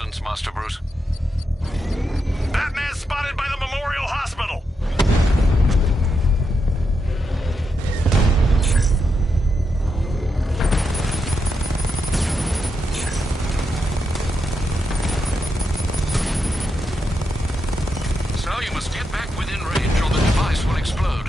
assistance, Master Bruce. Batman spotted by the Memorial Hospital! So you must get back within range or the device will explode.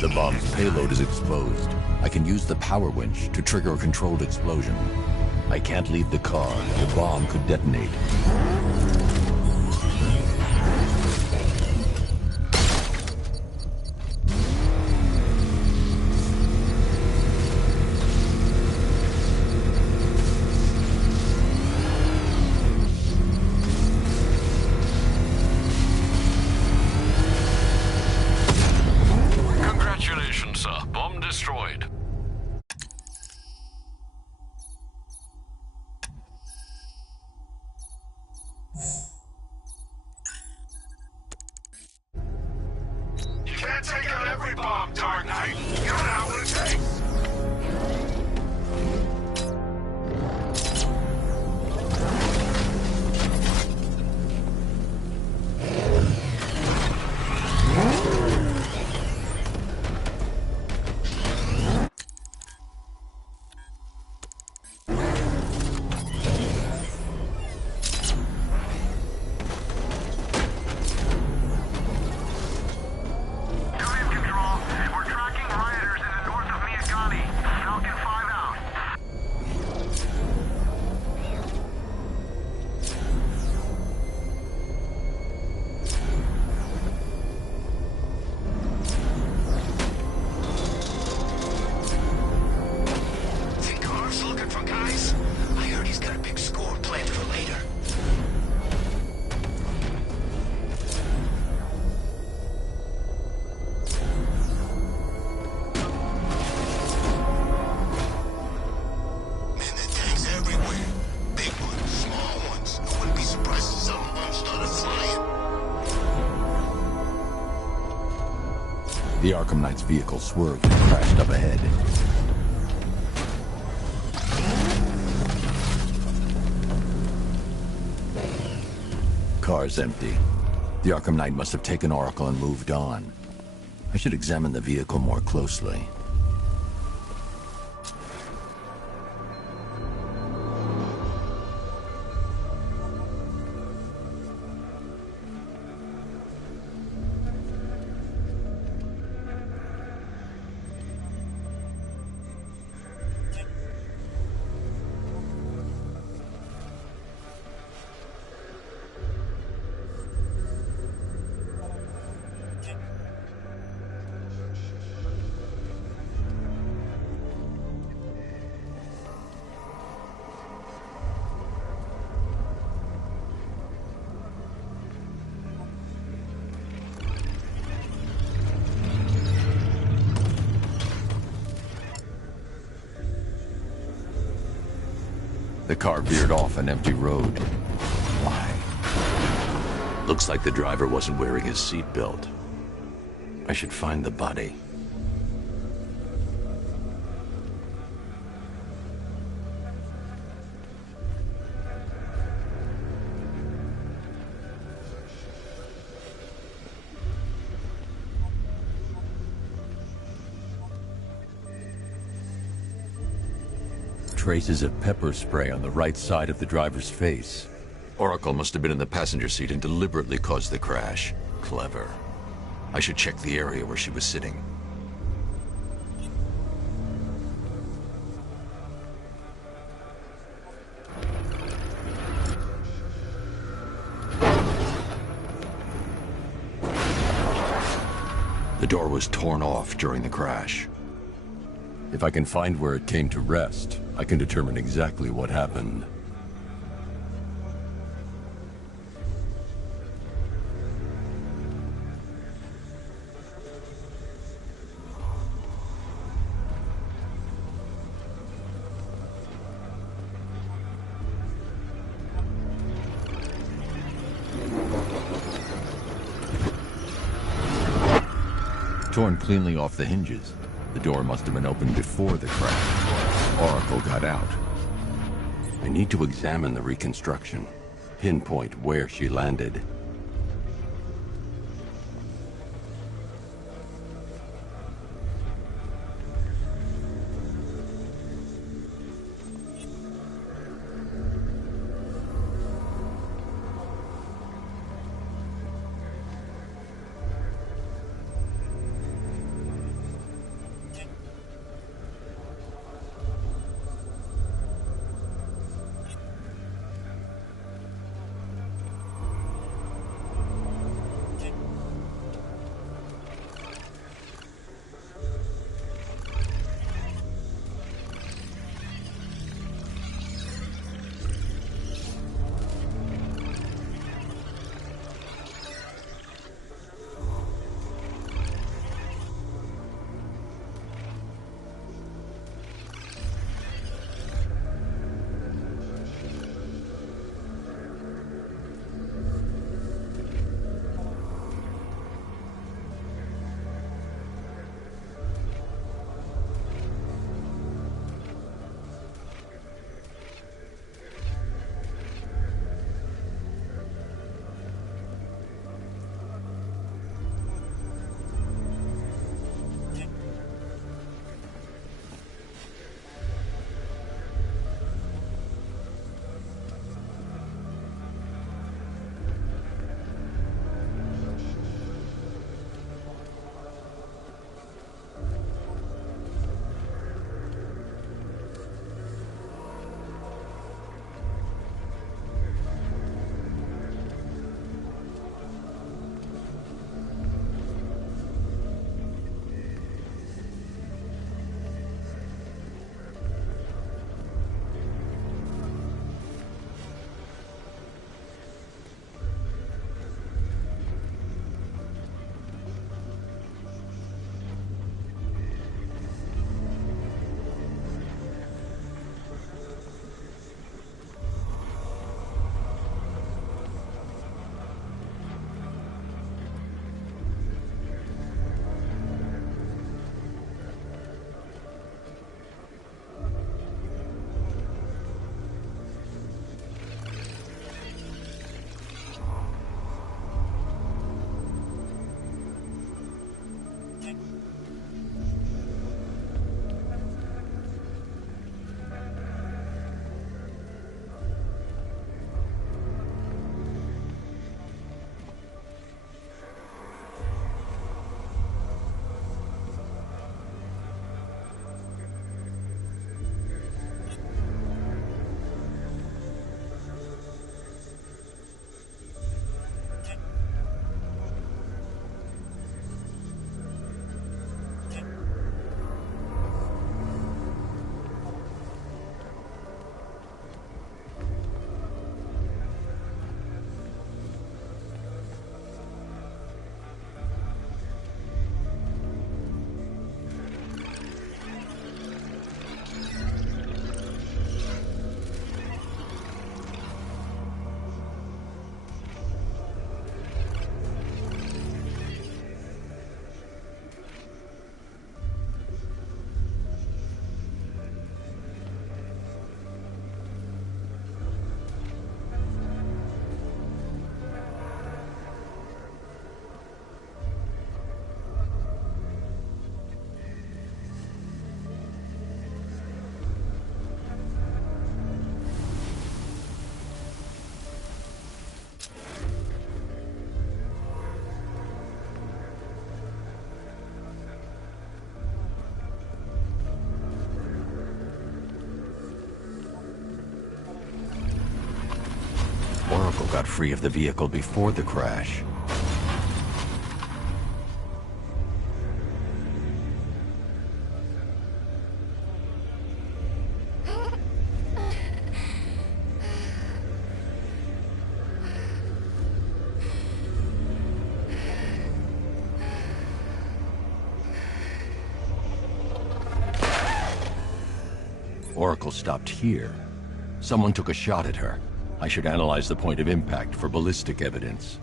The bomb's payload is exposed. I can use the power winch to trigger a controlled explosion. I can't leave the car. The bomb could detonate. Congratulations, sir. Bomb destroyed. The Arkham Knight's vehicle swerved and crashed up ahead. Car's empty. The Arkham Knight must have taken Oracle and moved on. I should examine the vehicle more closely. The car veered off an empty road. Why? Looks like the driver wasn't wearing his seatbelt. I should find the body. Traces of pepper spray on the right side of the driver's face. Oracle must have been in the passenger seat and deliberately caused the crash. Clever. I should check the area where she was sitting. The door was torn off during the crash. If I can find where it came to rest, I can determine exactly what happened. Torn cleanly off the hinges. The door must have been opened before the crash. Oracle got out. I need to examine the reconstruction, pinpoint where she landed. got free of the vehicle before the crash. Oracle stopped here. Someone took a shot at her. I should analyze the point of impact for ballistic evidence.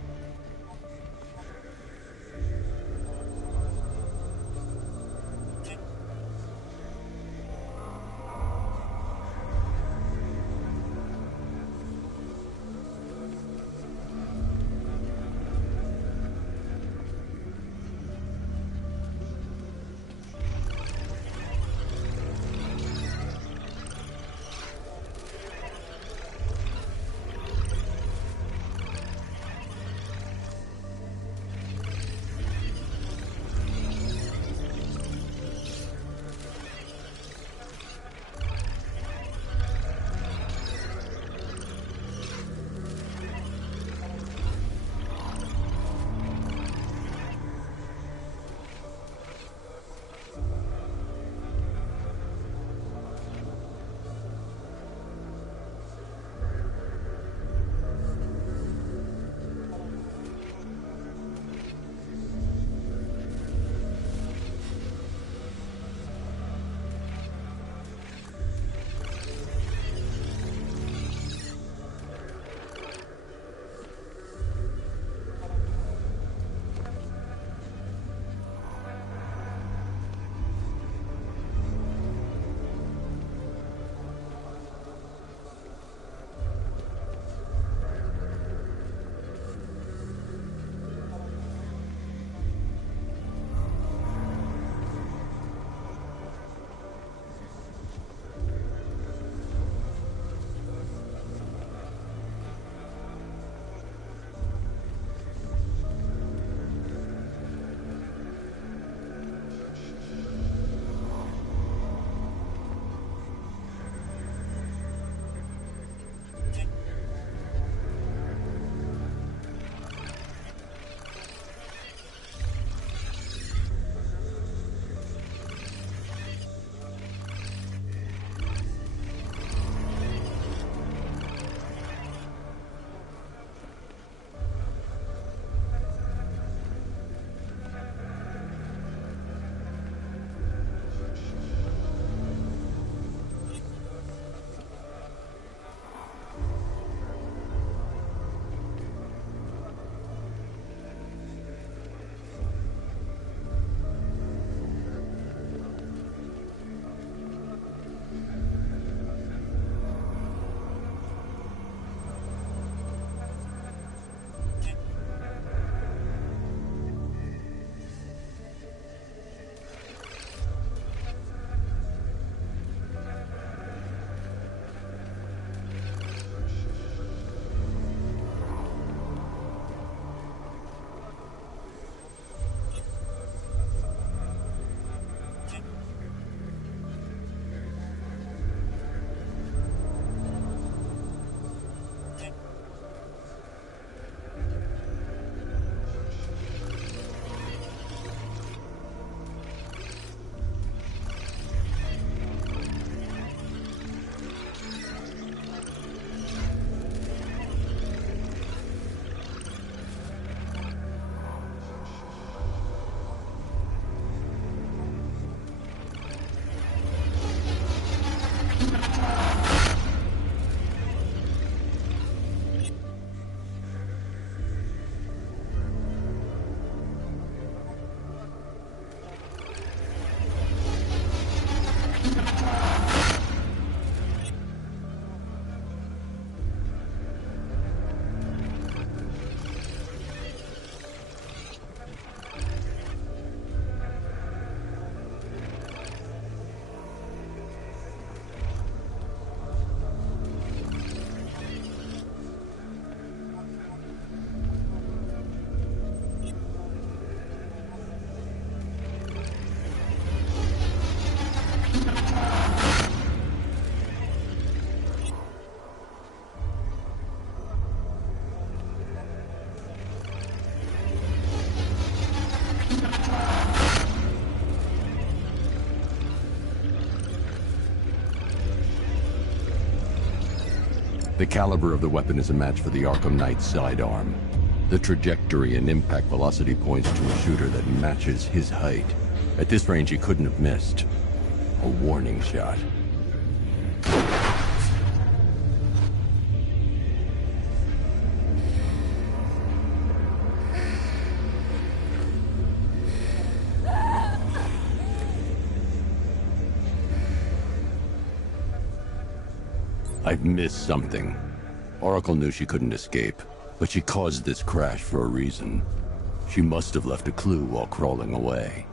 The caliber of the weapon is a match for the Arkham Knight sidearm. The trajectory and impact velocity points to a shooter that matches his height. At this range, he couldn't have missed. A warning shot. I've missed something. Oracle knew she couldn't escape, but she caused this crash for a reason. She must have left a clue while crawling away.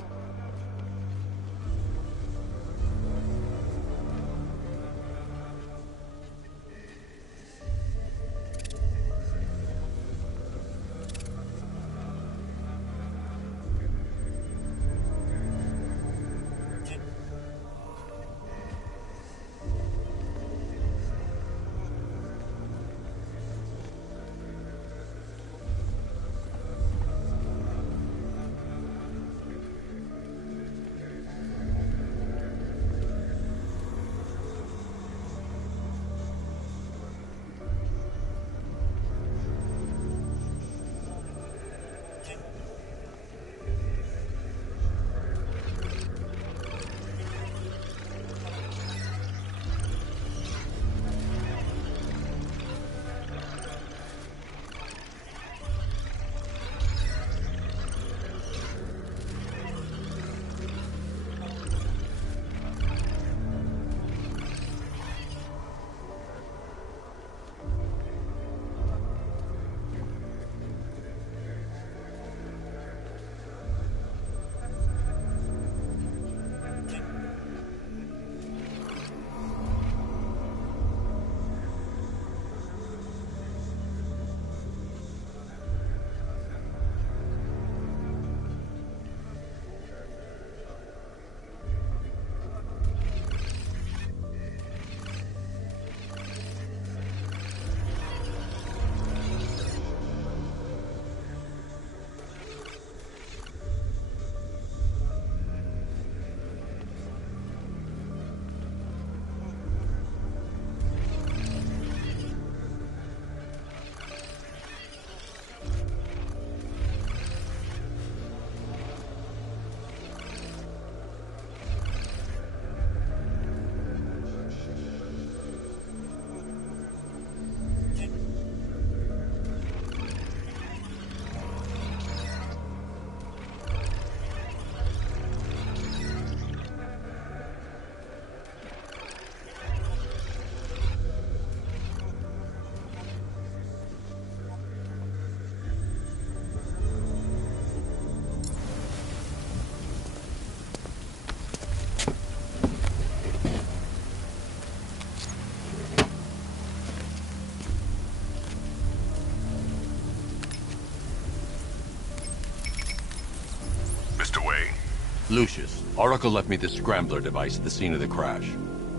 Lucius, Oracle left me the scrambler device at the scene of the crash.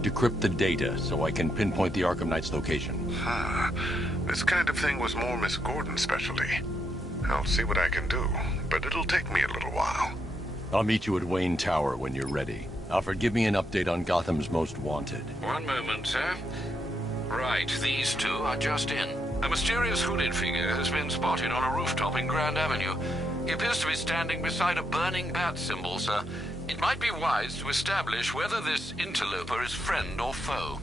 Decrypt the data so I can pinpoint the Arkham Knight's location. This kind of thing was more Miss Gordon's specialty. I'll see what I can do, but it'll take me a little while. I'll meet you at Wayne Tower when you're ready. Alfred, give me an update on Gotham's Most Wanted. One moment, sir. Right, these two are just in. A mysterious hooded figure has been spotted on a rooftop in Grand Avenue. He appears to be standing beside a burning bat symbol, sir. It might be wise to establish whether this interloper is friend or foe.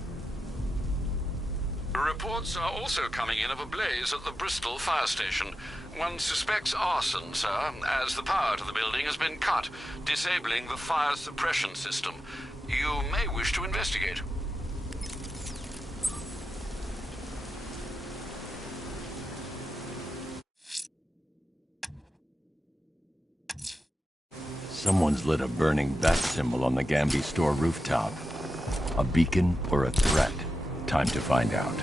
Reports are also coming in of a blaze at the Bristol fire station. One suspects arson, sir, as the power to the building has been cut, disabling the fire suppression system. You may wish to investigate. Someone's lit a burning bat symbol on the Gamby store rooftop. A beacon or a threat? Time to find out.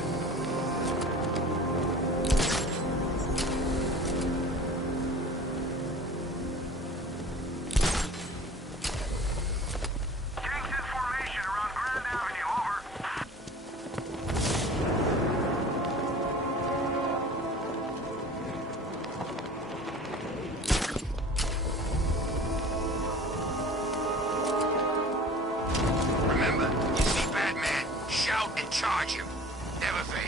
Remember, you see Batman, shout and charge him. Never fail.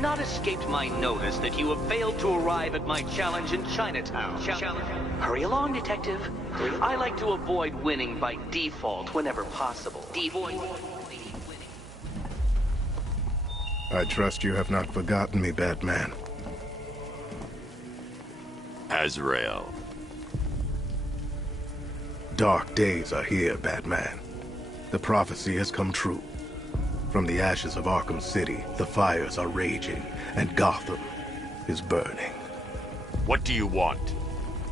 not escaped my notice that you have failed to arrive at my challenge in Chinatown. Hurry along, Detective. I like to avoid winning by default whenever possible. I trust you have not forgotten me, Batman. Azrael. Dark days are here, Batman. The prophecy has come true. From the ashes of Arkham City, the fires are raging, and Gotham is burning. What do you want?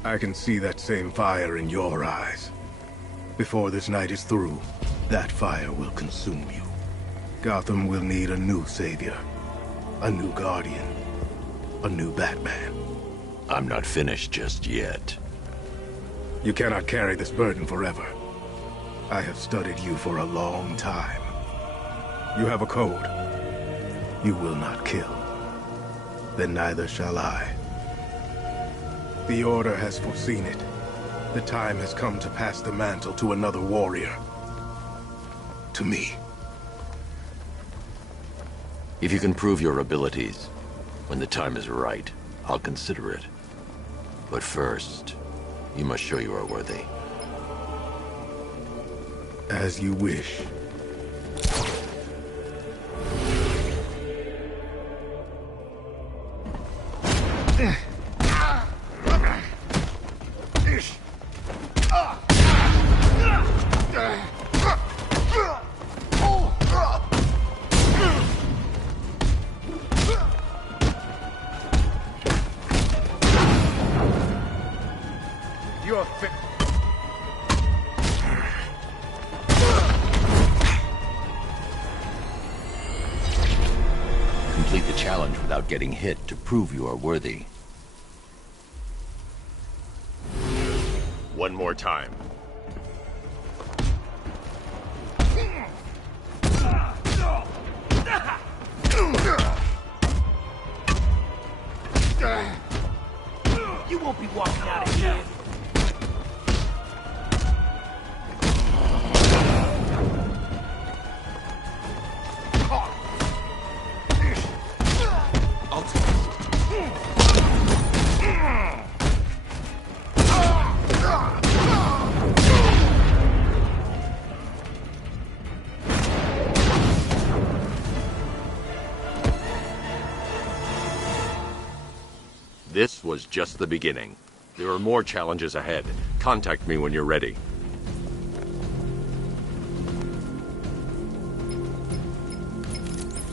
I can see that same fire in your eyes. Before this night is through, that fire will consume you. Gotham will need a new savior, a new guardian, a new Batman. I'm not finished just yet. You cannot carry this burden forever. I have studied you for a long time. You have a code. You will not kill. Then neither shall I. The Order has foreseen it. The time has come to pass the mantle to another warrior. To me. If you can prove your abilities, when the time is right, I'll consider it. But first, you must show you are worthy. As you wish. You're fit. Complete the challenge without getting hit to prove you are worthy. One more time. You won't be walking out of here. This was just the beginning. There are more challenges ahead. Contact me when you're ready.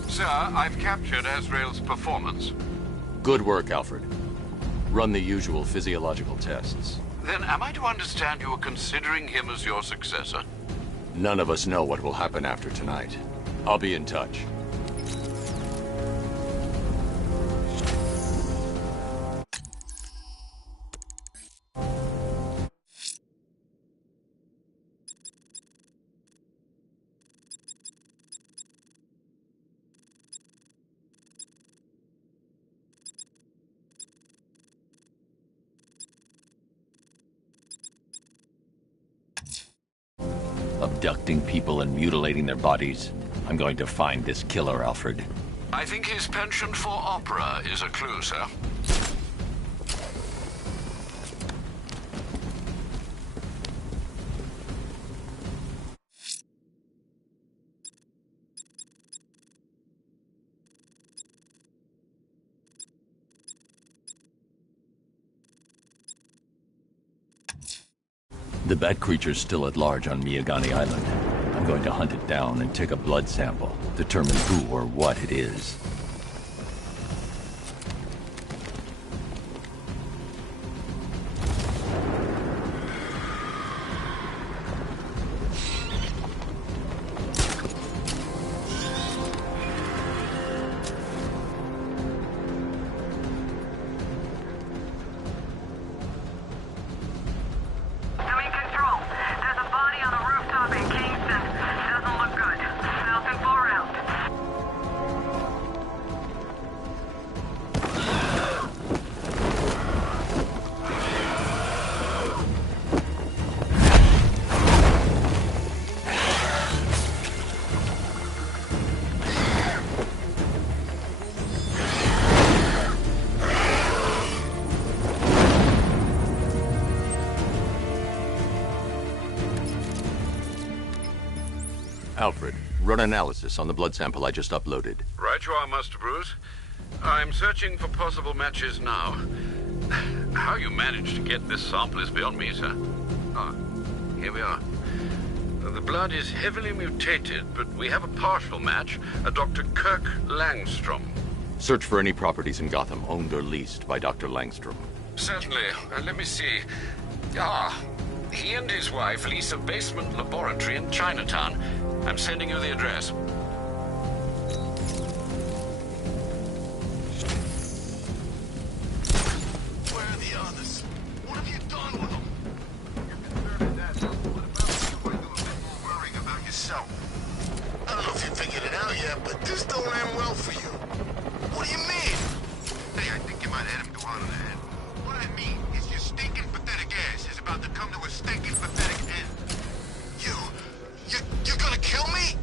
Sir, I've captured Azrael's performance. Good work, Alfred. Run the usual physiological tests. Then am I to understand you are considering him as your successor? None of us know what will happen after tonight. I'll be in touch. Abducting people and mutilating their bodies. I'm going to find this killer, Alfred. I think his penchant for opera is a clue, sir. The bat creature's still at large on Miyagani Island. I'm going to hunt it down and take a blood sample, determine who or what it is. Alfred, run analysis on the blood sample I just uploaded. Right you are, Master Bruce. I'm searching for possible matches now. How you managed to get this sample is beyond me, sir. Ah, here we are. The blood is heavily mutated, but we have a partial match, a Dr. Kirk Langstrom. Search for any properties in Gotham owned or leased by Dr. Langstrom. Certainly. Let me see. Ah, he and his wife lease a basement laboratory in Chinatown. I'm sending you the address. Where are the others? What have you done with them? Worrying about yourself. I don't know if you figured it out yet, but this don't end well for you. What do you mean? Hey, I think you might hit him too hard on the head. What I mean is your stinking pathetic ass is about to come to a stinking pathetic end. You're gonna kill me?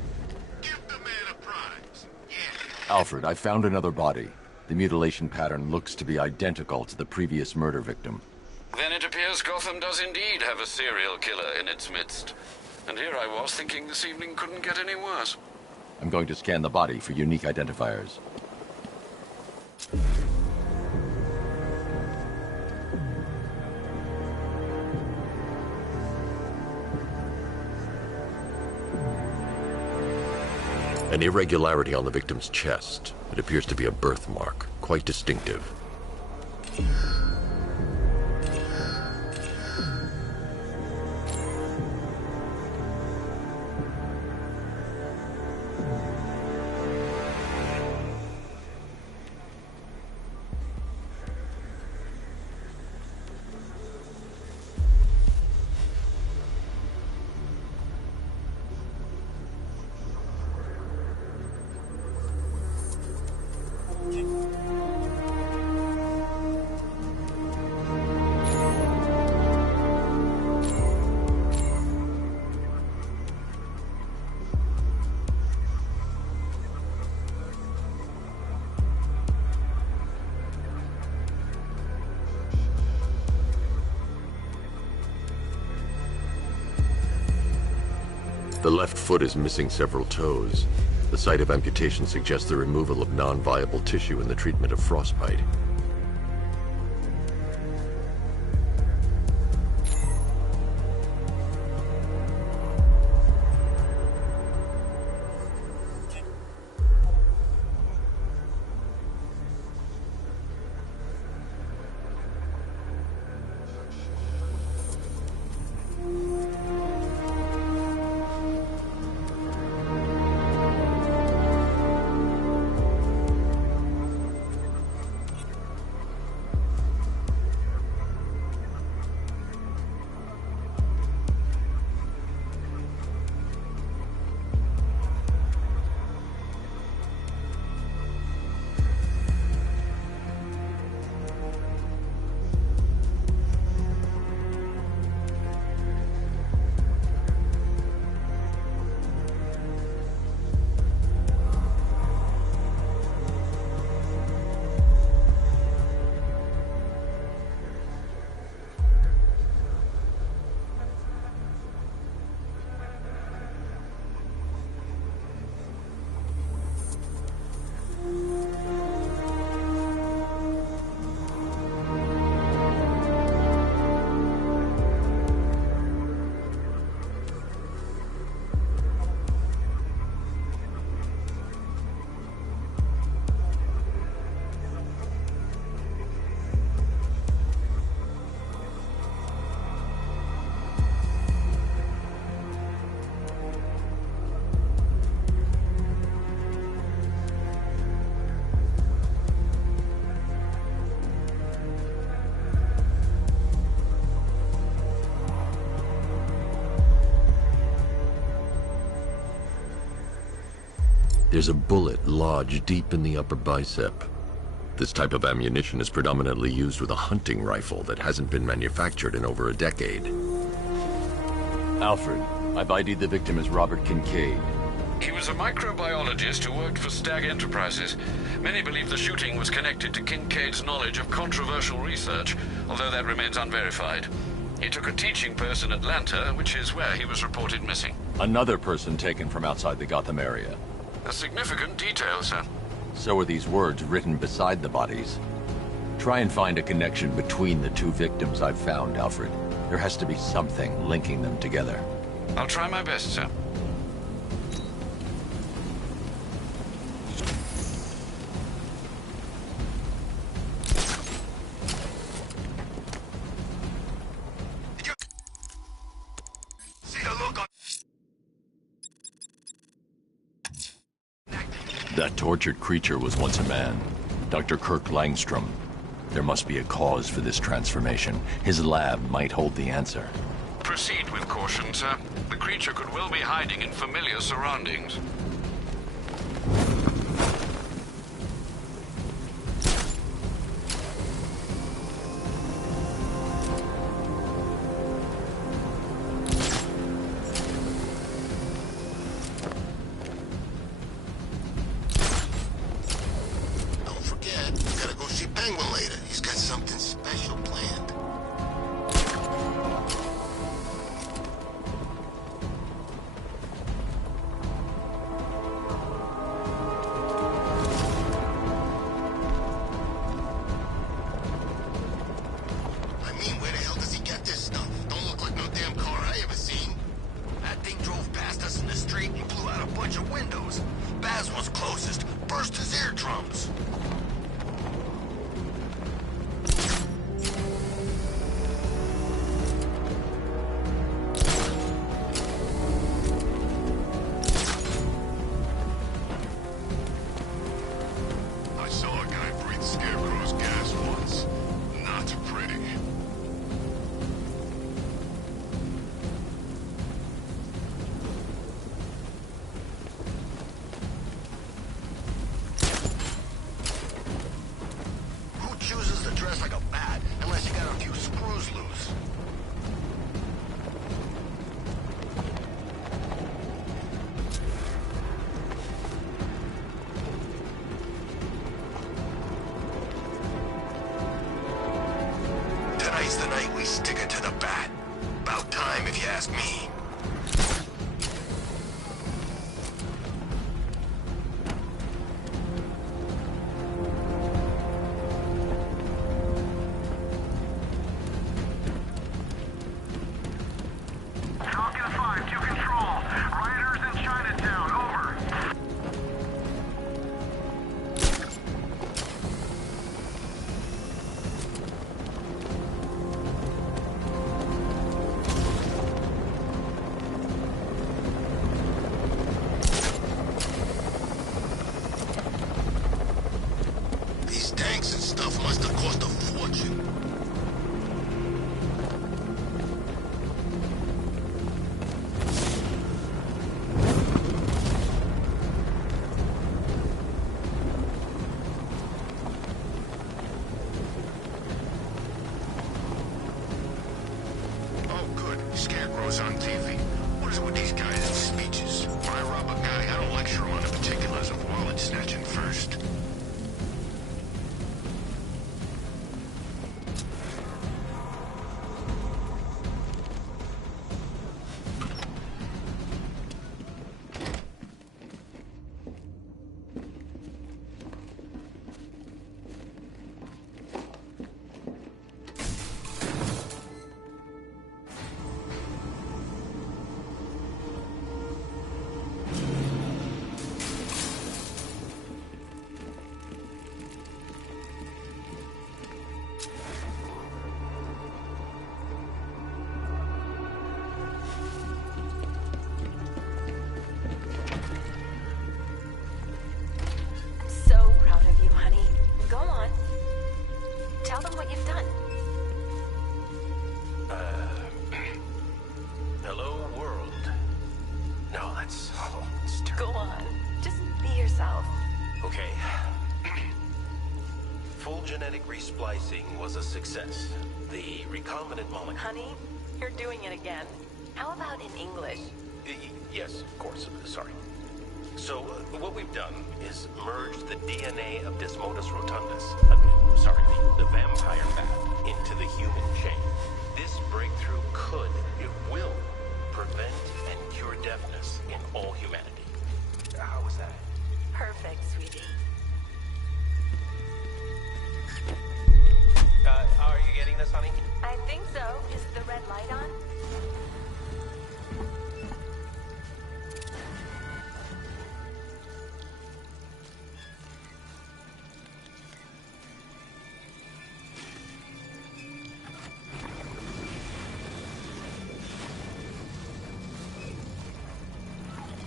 Give the man a prize. Yeah. Alfred, I found another body. The mutilation pattern looks to be identical to the previous murder victim. Then it appears Gotham does indeed have a serial killer in its midst. And here I was thinking this evening couldn't get any worse. I'm going to scan the body for unique identifiers. An irregularity on the victim's chest. It appears to be a birthmark, quite distinctive. The left foot is missing several toes. The site of amputation suggests the removal of non-viable tissue in the treatment of frostbite. There's a bullet lodged deep in the upper bicep. This type of ammunition is predominantly used with a hunting rifle that hasn't been manufactured in over a decade. Alfred, I've ID'd the victim as Robert Kincaid. He was a microbiologist who worked for Stag Enterprises. Many believe the shooting was connected to Kincaid's knowledge of controversial research, although that remains unverified. He took a teaching post in Atlanta, which is where he was reported missing. Another person taken from outside the Gotham area. A significant detail, sir. So are these words written beside the bodies. Try and find a connection between the two victims I've found, Alfred. There has to be something linking them together. I'll try my best, sir. That tortured creature was once a man. Dr. Kirk Langstrom. There must be a cause for this transformation. His lab might hold the answer. Proceed with caution, sir. The creature could well be hiding in familiar surroundings. Tonight's the night we stick it to the bat. About time, if you ask me. Falcon 5 to control. Riders in Chinatown, over. These tanks and stuff must have cost a fortune. Oh, good. Scarecrow's on TV. What is it with these guys and speeches? When I rob a guy, I don't lecture him on the particulars of wallet snatching first. So proud of you, honey. Go on. Tell them what you've done. Hello, world. No, that's Go terrible. on. Just be yourself. Okay. Full genetic resplicing was a success. The recombinant molecule... Honey, you're doing it again. How about in English? Yes, of course. Sorry. So, what we've done is merged the DNA of Desmodus rotundus, the vampire bat, into the human chain. This breakthrough could, it will, prevent and cure deafness in all humanity. How was that? Perfect, sweetie. Are you getting this, honey? I think so. Is the red light on?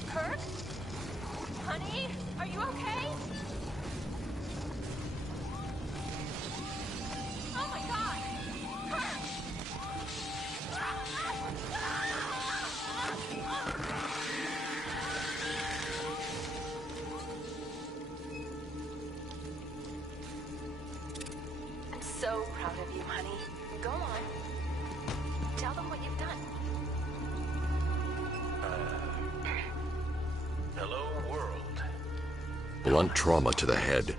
Kurt? Honey? Are you okay? Oh my god! Kurt! I'm so proud of you, honey. Go on. Tell them what you've done. Hello, world. Blunt trauma to the head.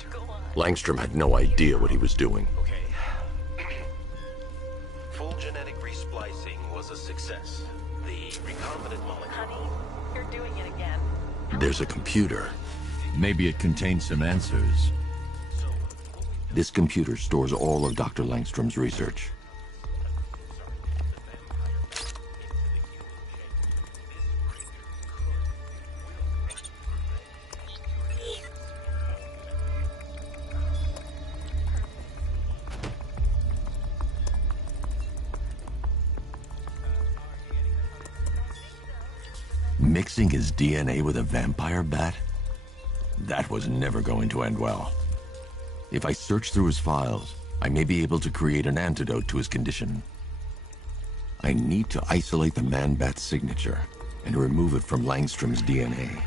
Langstrom had no idea what he was doing. Okay. Full genetic resplicing was a success. The recombinant molecule... Honey, you're doing it again. There's a computer. Maybe it contains some answers. This computer stores all of Dr. Langstrom's research. Mixing his DNA with a vampire bat? That was never going to end well. If I search through his files, I may be able to create an antidote to his condition. I need to isolate the man-bat signature and remove it from Langstrom's DNA.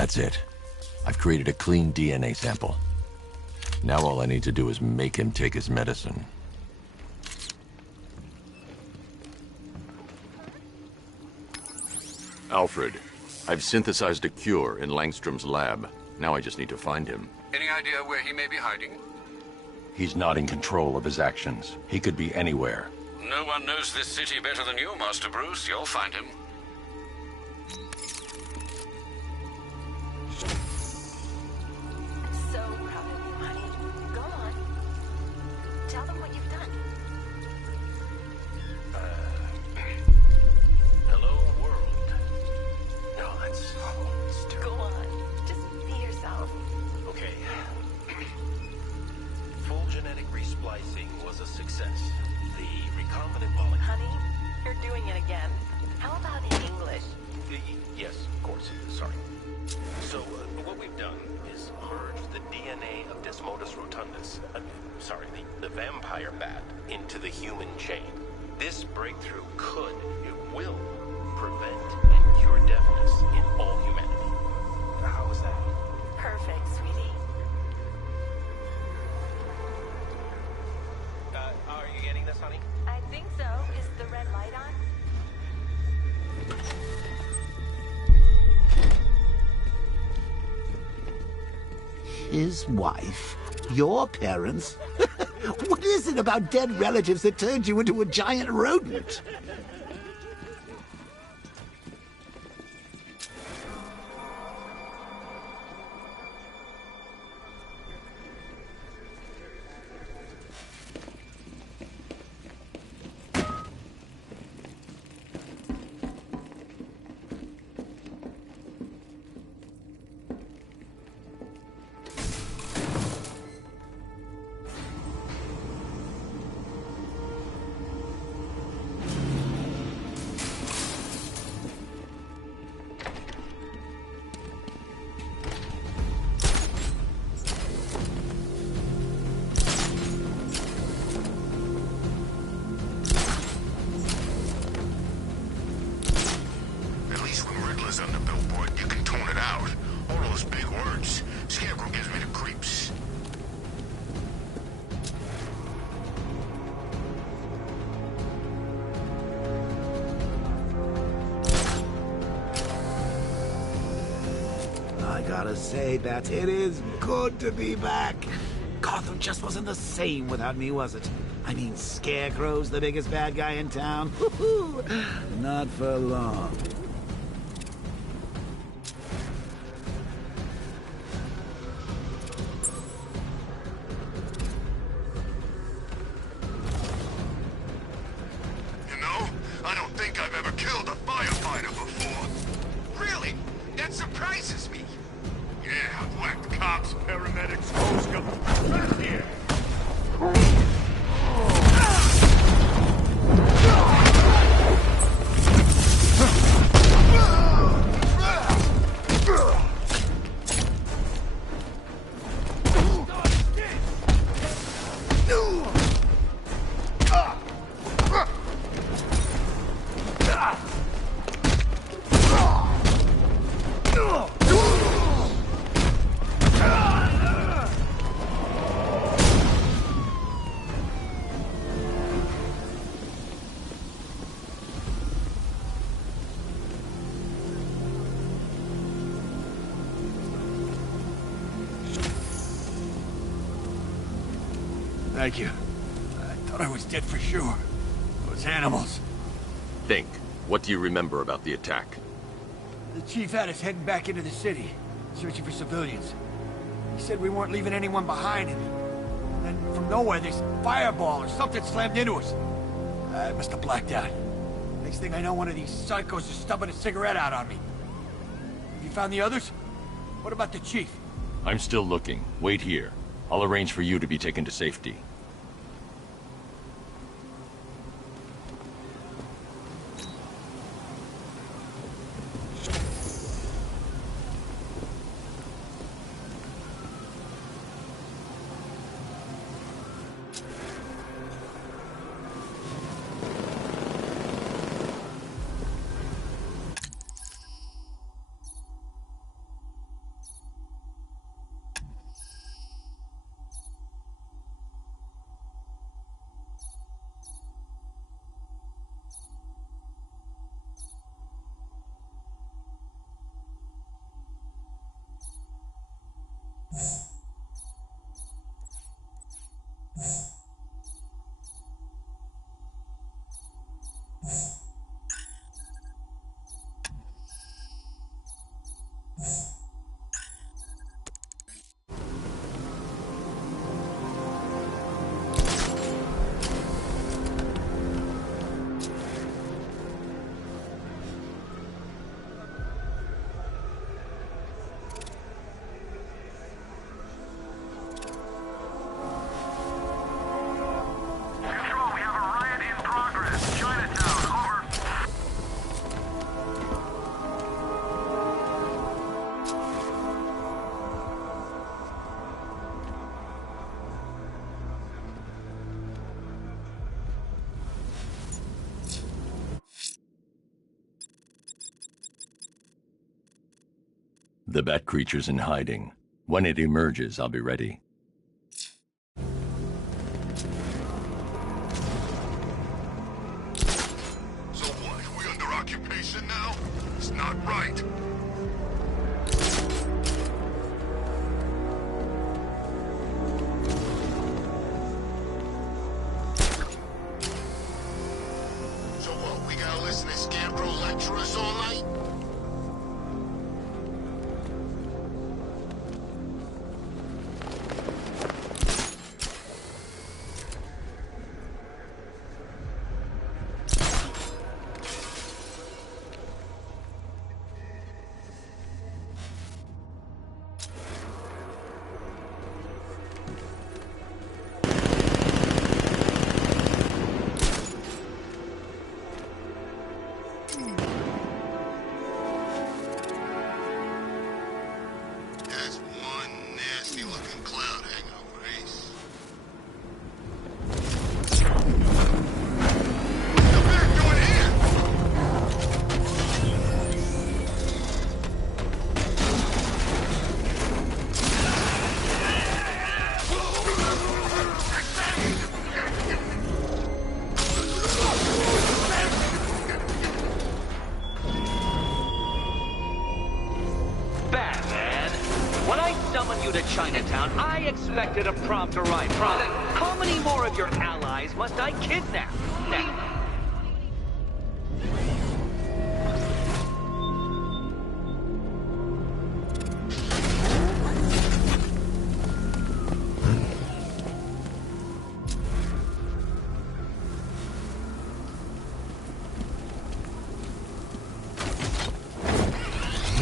That's it. I've created a clean DNA sample. Now all I need to do is make him take his medicine. Alfred, I've synthesized a cure in Langstrom's lab. Now I just need to find him. Any idea where he may be hiding? He's not in control of his actions. He could be anywhere. No one knows this city better than you, Master Bruce. You'll find him. I'm so proud of you, honey. Go on. Tell them what you've done. Hello, world. No, that's stupid. Go on. Just be yourself. Okay. Full genetic resplicing was a success. The recombinant molecule... Honey, you're doing it again. How about in English? Yes, of course. Sorry. So, what we've done is merge the DNA of Desmodus rotundus, the vampire bat, into the human chain. This breakthrough it will, prevent and cure deafness in all humanity. How was that? Perfect, sweetie. Are you getting this, honey? I think so. Is the red light on? His wife? Your parents? What is it about dead relatives that turned you into a giant rodent? At least when Riddler's on the billboard, you can tone it out. All those big words. Scarecrow gives me the creeps. I gotta say, Bats, it is good to be back. Gotham just wasn't the same without me, was it? I mean, Scarecrow's the biggest bad guy in town. Not for long. You know, I don't think I've ever killed a firefighter before. Really? That surprises me. Yeah, I've whacked cops, paramedics, Coast Guard. Right here. Thank you. I thought I was dead for sure. Those animals. Think. What do you remember about the attack? The chief had us heading back into the city, searching for civilians. He said we weren't leaving anyone behind, and then from nowhere this fireball or something slammed into us. I must have blacked out. Next thing I know, one of these psychos is stubbing a cigarette out on me. Have you found the others? What about the chief? I'm still looking. Wait here. I'll arrange for you to be taken to safety. The bat creature's in hiding. When it emerges, I'll be ready. So what? We under occupation now? It's not right. So what? We gotta listen to Scarecrow lecture us all night? That's one nasty-looking cloud hanging over Ace. What's the bat doing here? Batman, when I summoned you to Chinatown, I expected a prompt arrival. How many more of your allies must I kidnap? Now,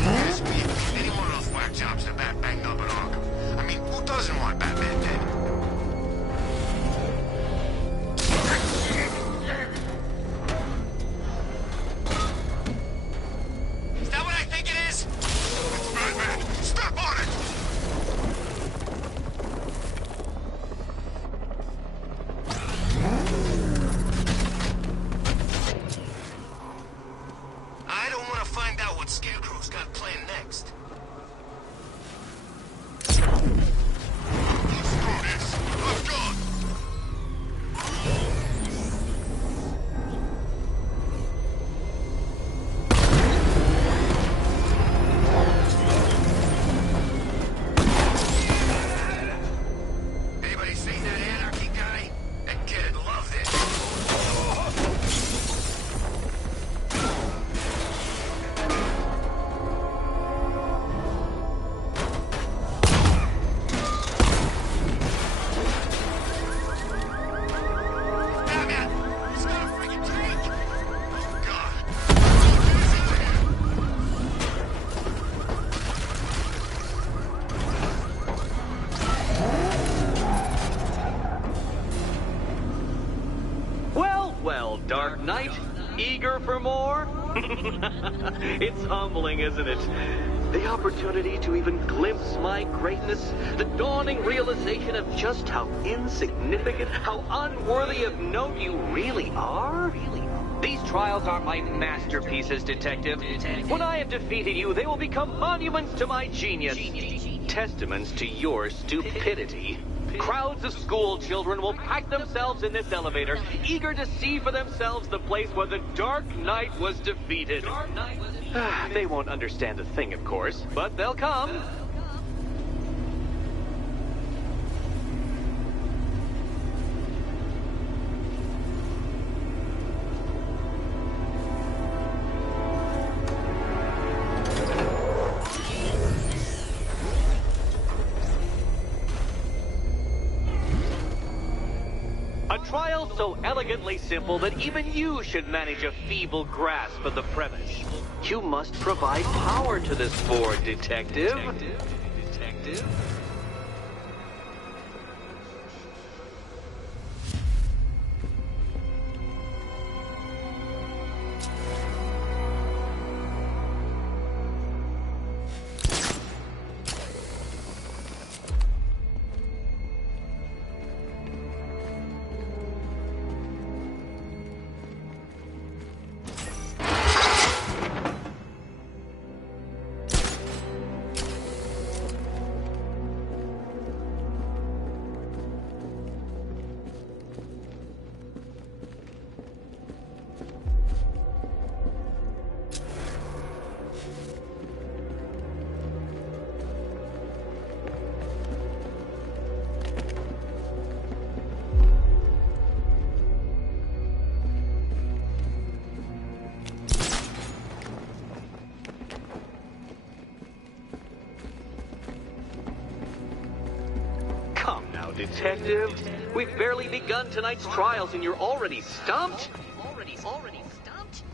Ask me if any one of those whack jobs are that banged up at Arkham. I mean, who doesn't want Batman dead? Is that what I think it is? It's Batman! Step on it! I don't want to find out what Scarecrow's got planned next. Let's do this. I'm gone. Anybody seen that anarchy guy? That kid loved it. Batman! He's got a freaking tank! Oh, God. well, well, Dark Knight, eager for more? It's humbling, isn't it? The opportunity to even glimpse my greatness, the dawning realization of just how insignificant, how unworthy of note you really are. These trials are my masterpieces, Detective. When I have defeated you, they will become monuments to my genius, testaments to your stupidity. Crowds of school children will pack themselves in this elevator, eager to see for themselves the place where the Dark Knight was defeated. They won't understand a thing, of course, but they'll come. A trial so elegantly simple that even you should manage a feeble grasp of the premise. You must provide power to this board, Detective. Detective? Detective, we've barely begun tonight's trials and you're already stumped? Already stumped?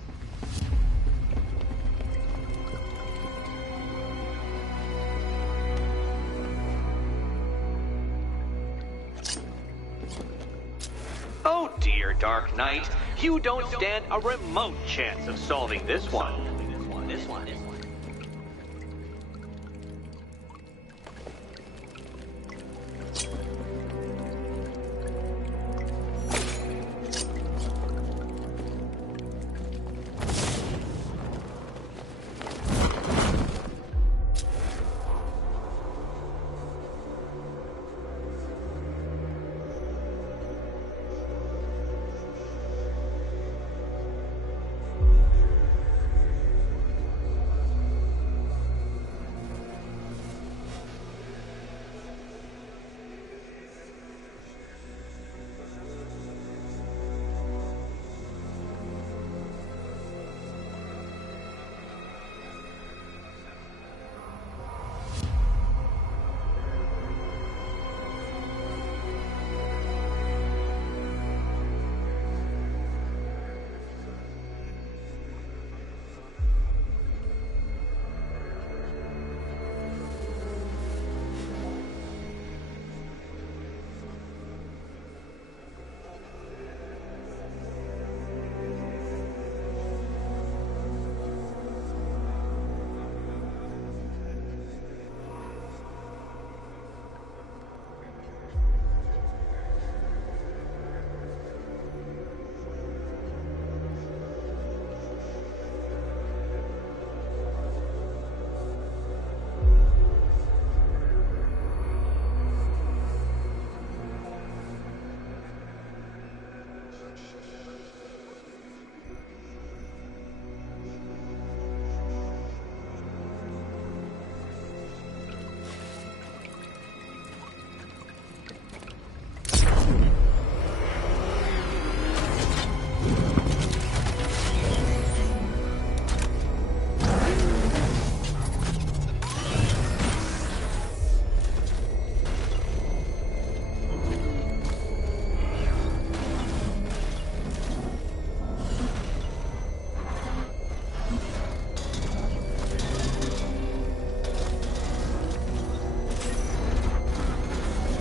Oh dear, Dark Knight. You don't stand a remote chance of solving this one. This one.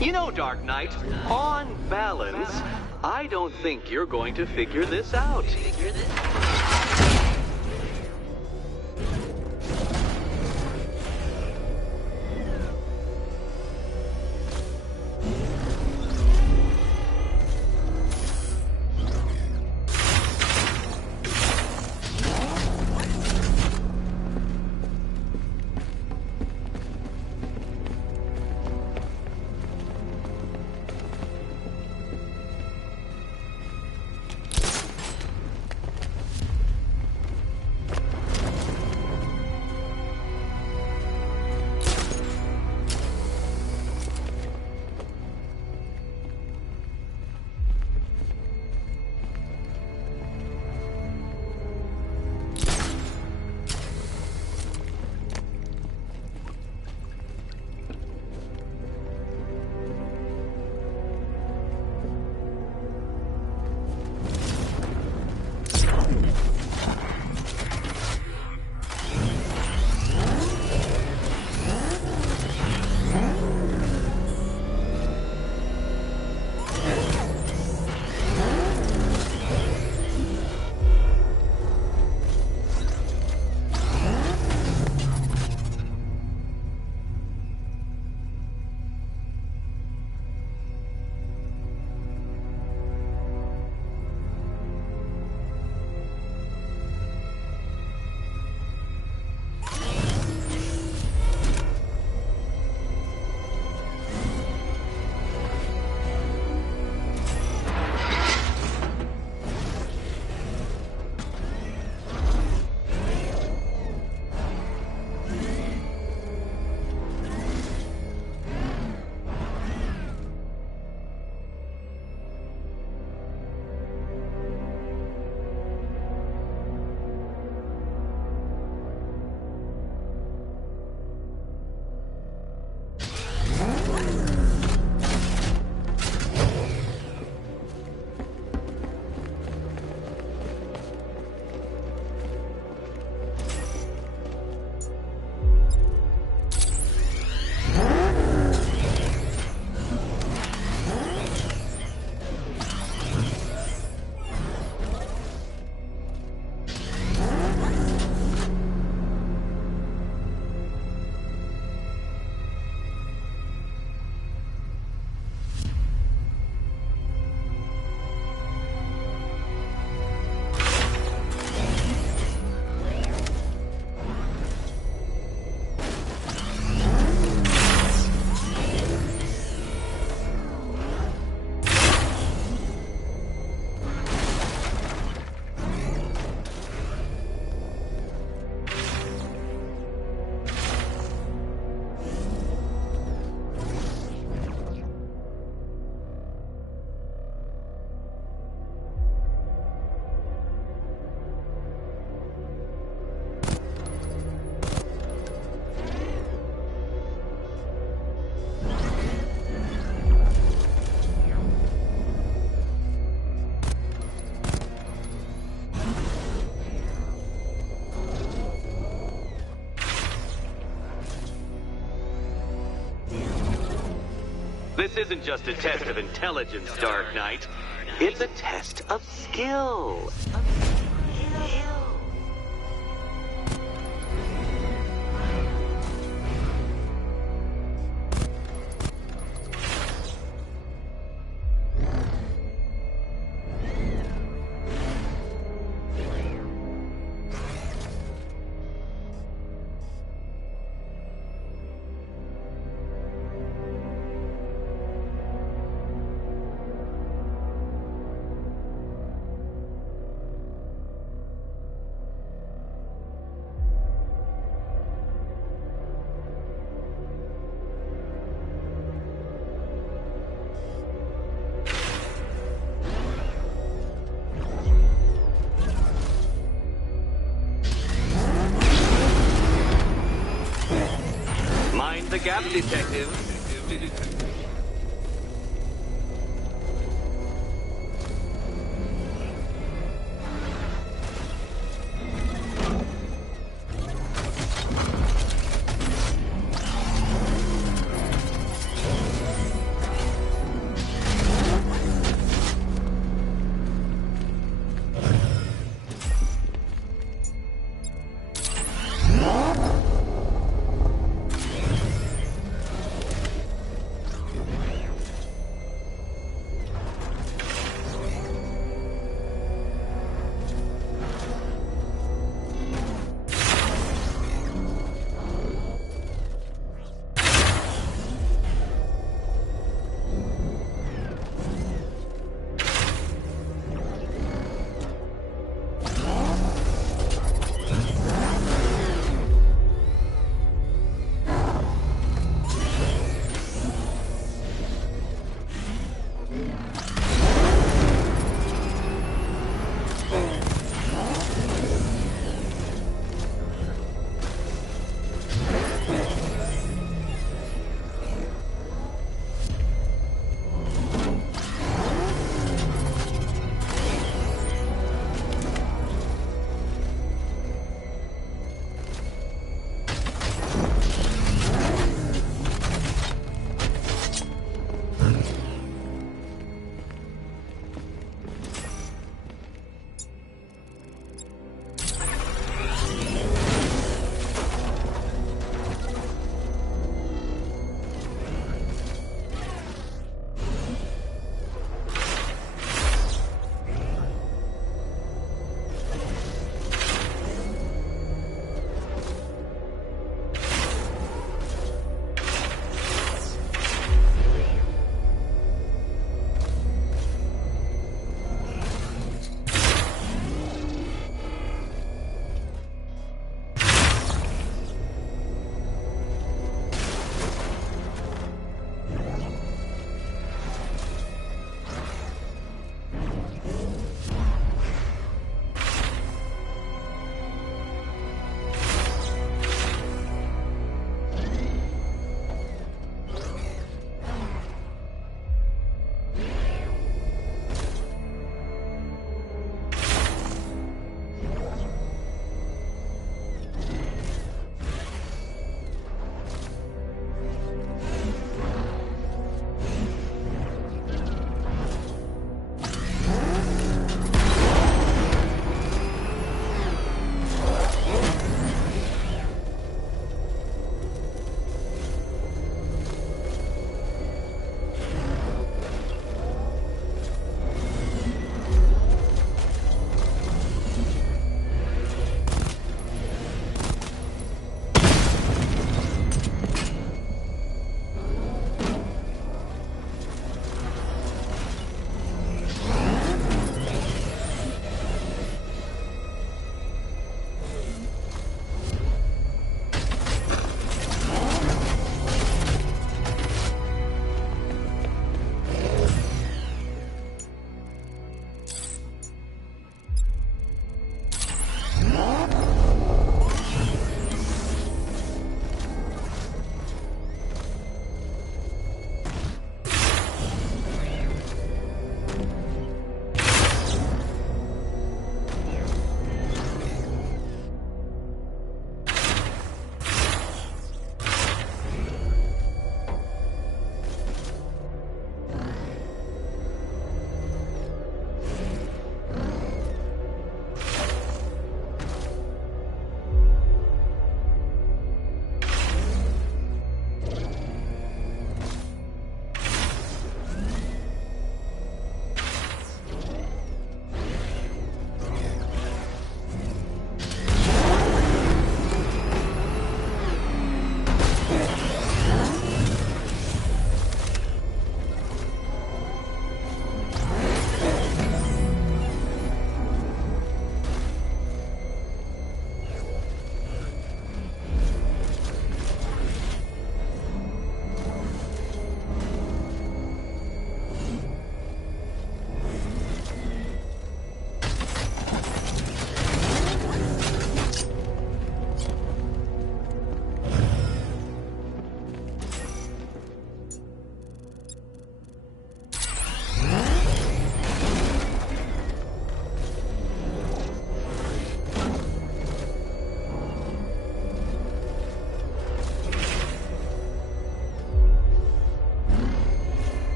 You know, Dark Knight, on balance, I don't think you're going to figure this out. This isn't just a test of intelligence, Dark Knight. It's a test of skill. The gap, detective.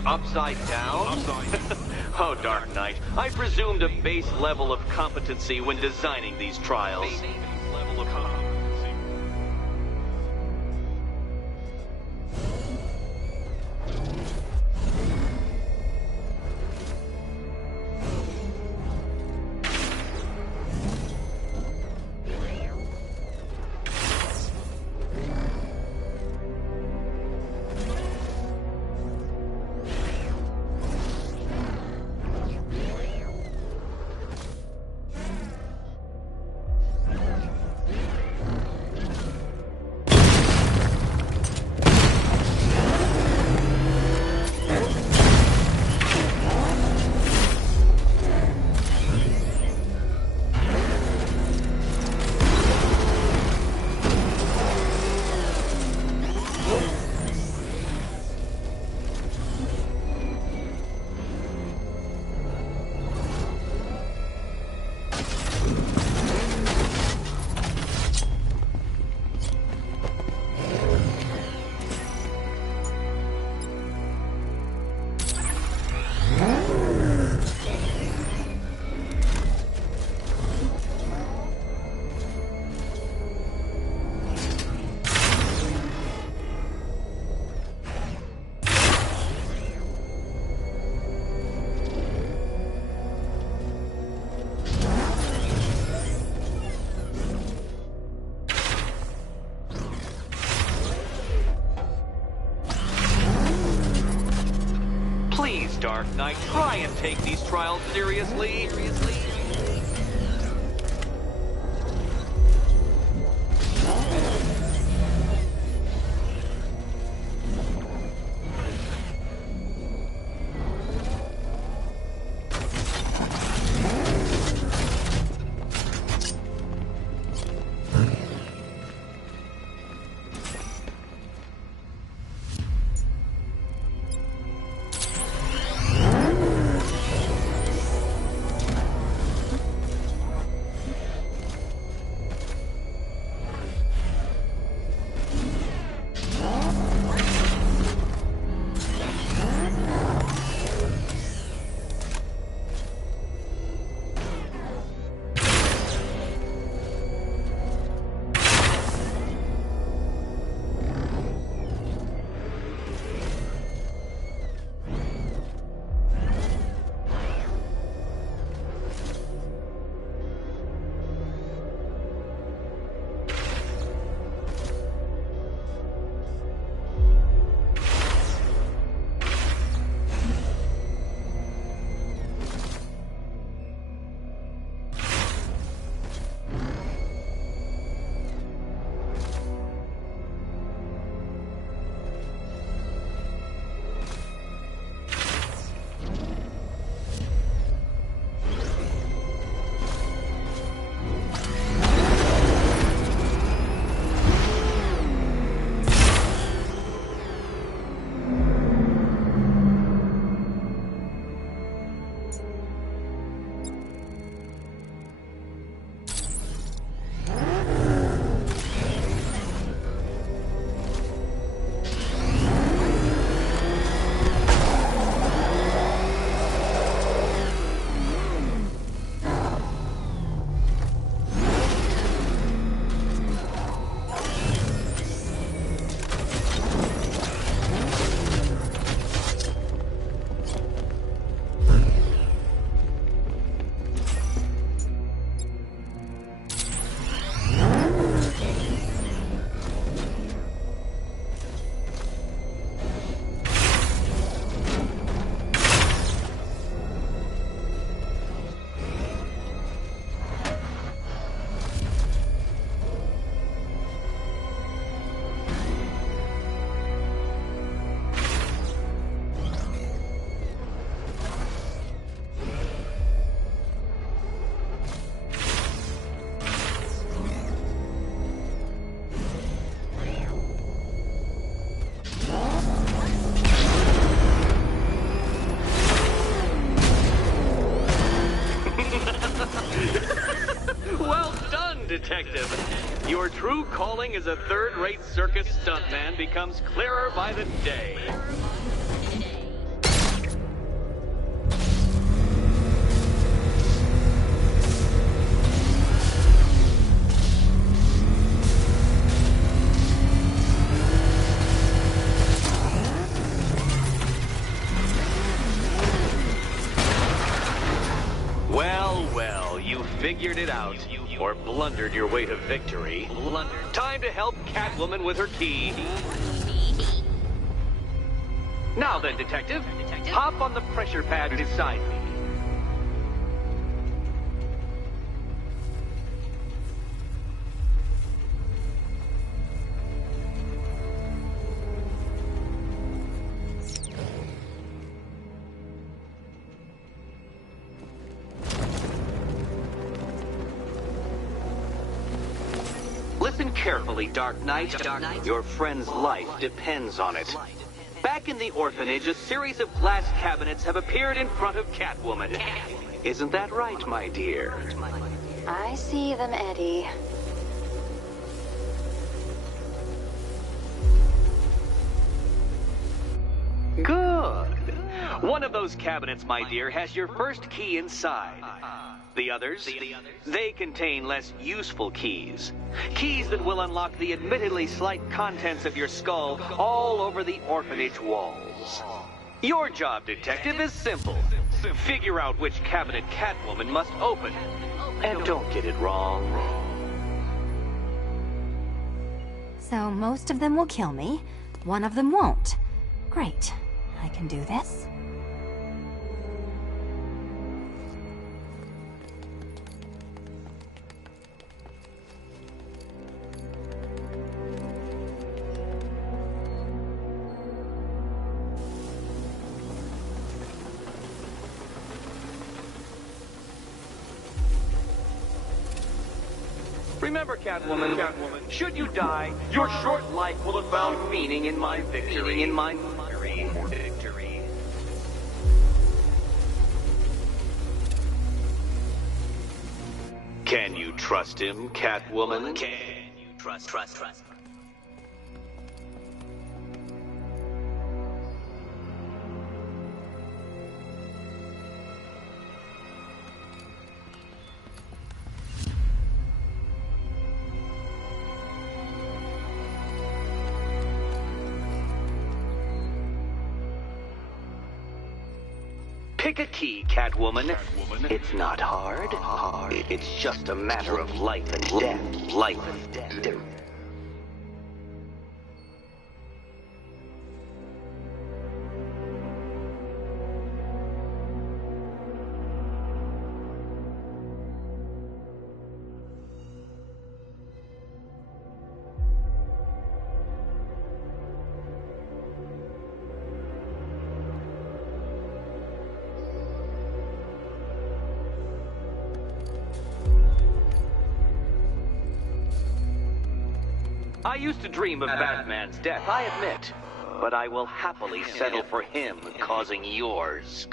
You're upside down? Oh, Dark Knight, I presumed a base level of competency when designing these trials. Please, Dark Knight, try and take these trials seriously. Detective. Your true calling as a third-rate circus stuntman becomes clearer by the day. figured it out, or blundered your way to victory, time to help Catwoman with her key. Now then, Detective, hop on the pressure pad beside me. Listen carefully, Dark Knight. Your friend's life depends on it. Back in the orphanage, a series of glass cabinets have appeared in front of Catwoman. Isn't that right, my dear? I see them, Eddie. Good. One of those cabinets, my dear, has your first key inside. The others, they contain less useful keys. Keys that will unlock the admittedly slight contents of your skull all over the orphanage walls. Your job, Detective, is simple. Figure out which cabinet Catwoman must open. And don't get it wrong. So most of them will kill me, one of them won't. Great. I can do this. Remember, Catwoman, should you die, your short life will have found meaning in my victory, victory. Can you trust him, Catwoman? Can you trust? Pick a key, Catwoman. It's not hard. It's just a matter of life and death. Life and death. I used to dream of Batman's death, I admit. But I will happily settle for him causing yours.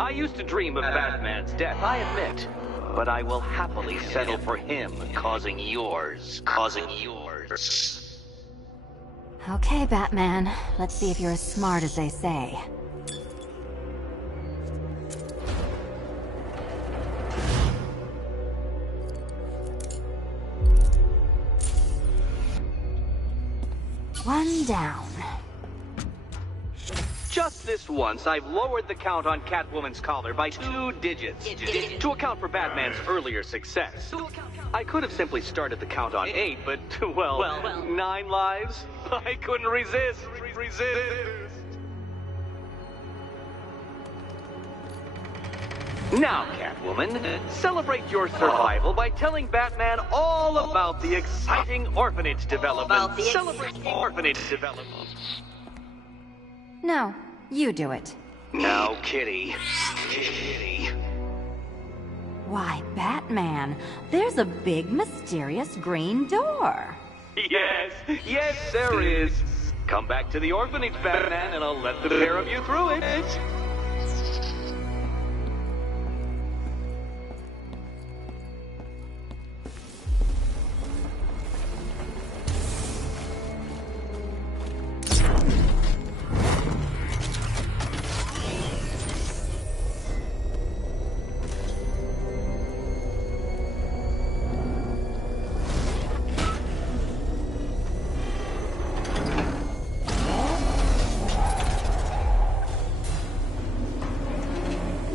I used to dream of Batman's death, I admit. But I will happily settle for him causing yours. Okay, Batman. Let's see if you're as smart as they say. One down. Just this once, I've lowered the count on Catwoman's collar by 2 digits to account for Batman's earlier success. I could have simply started the count on 8, but, well, 9 lives? I couldn't resist. Now, Catwoman, celebrate your survival by telling Batman all about the exciting orphanage development. Celebrate the orphanage development. No, you do it. Now, Kitty. Why, Batman, there's a big mysterious green door. Yes, there is. Come back to the orphanage, Batman, and I'll let the pair of you through it.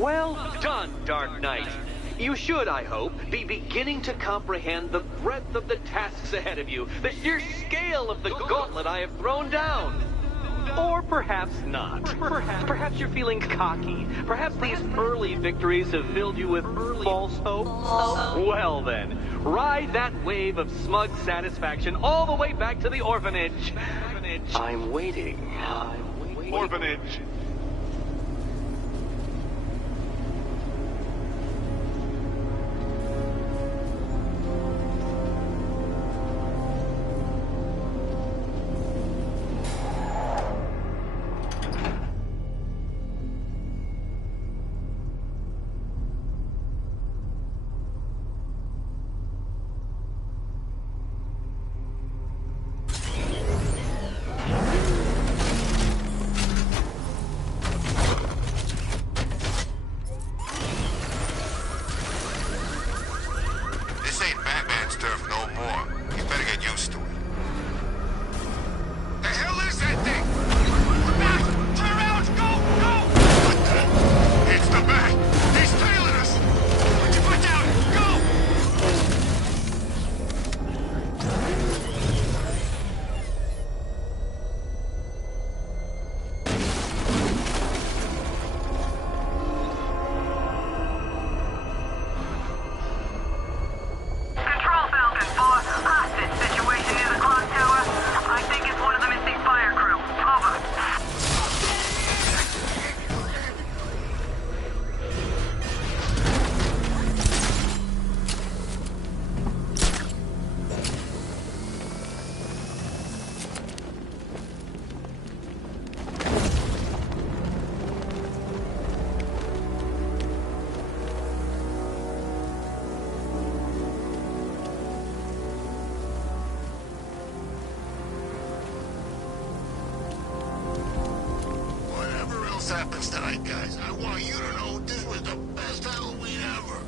Well done, Dark Knight. You should, I hope, be beginning to comprehend the breadth of the tasks ahead of you, the sheer scale of the gauntlet I have thrown down. Or perhaps not. Perhaps you're feeling cocky. Perhaps these early victories have filled you with false hope. Well then, ride that wave of smug satisfaction all the way back to the orphanage. I'm waiting. Orphanage. happens tonight, guys. I want you to know this was the best Halloween ever.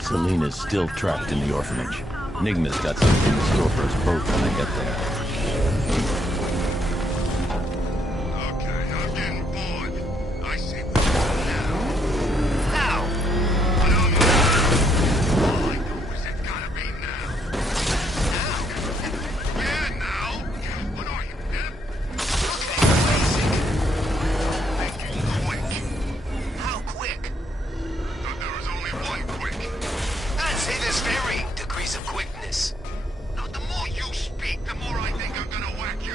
Selena's still trapped in the orphanage. Nigma's got something in store for us both when I get there. Okay, I'm getting bored. I see what you're doing now. How? I don't know. All I know is it's gotta be now. Now? Yeah, now. What are you, Nip? Okay, basic. Thinking quick. How quick? Thought there was only one quick. I'd say there's varying degrees of quickness. Now, the more you speak, the more I think I'm gonna whack you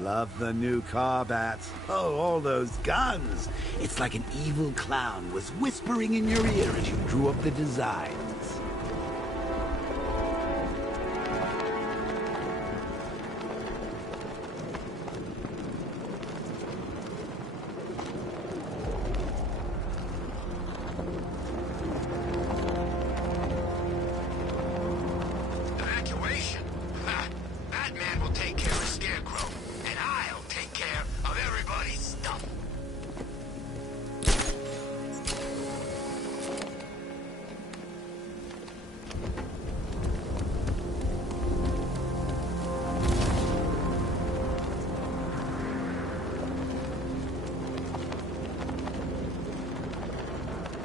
Love the new car, Bats. Oh, all those guns. It's like an evil clown was whispering in your ear as you drew up the designs. Evacuation? Ha! Batman will take care of Scarecrow, and I'll take care of everybody's stuff.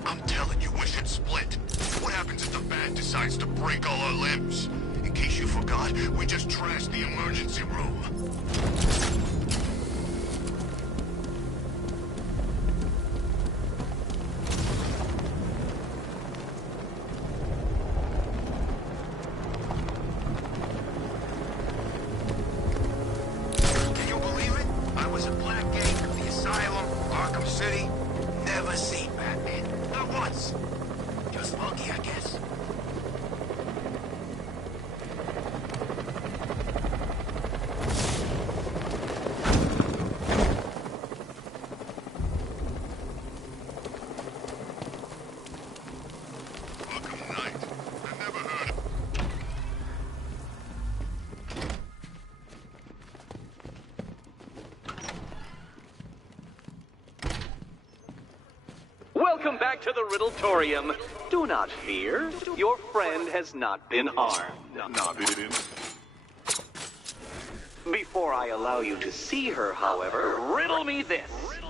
I'm telling you, we should split. What happens if the Bat decides to break all our limbs? In case you forgot, we just trashed the emergency room. Can you believe it? I was at Blackgate, the Asylum, Arkham City. Never seen Batman. Not once. Just lucky, I guess. Arkham Knight. I've never heard of... Welcome back to the Riddletorium. Do not fear. Your friend has not been harmed. Before I allow you to see her, however, riddle me this.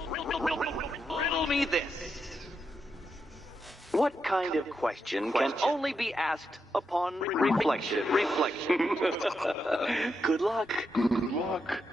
Riddle me this. What kind of question can only be asked upon reflection? Good luck. Good luck.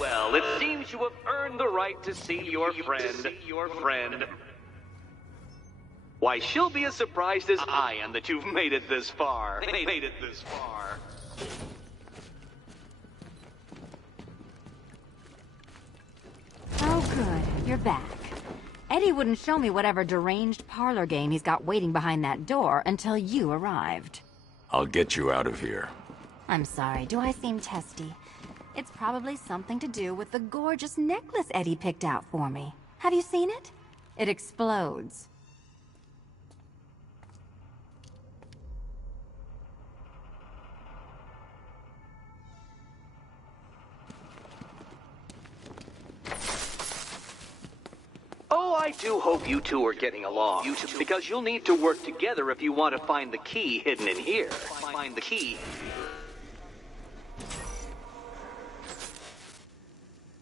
well, it seems you have earned the right to see your friend. Why, she'll be as surprised as I am that you've made it this far. Oh, good. You're back. Eddie wouldn't show me whatever deranged parlor game he's got waiting behind that door until you arrived. I'll get you out of here. I'm sorry, do I seem testy? It's probably something to do with the gorgeous necklace Eddie picked out for me. Have you seen it? It explodes. Oh, I do hope you two are getting along. Because you'll need to work together if you want to find the key hidden in here. Find the key.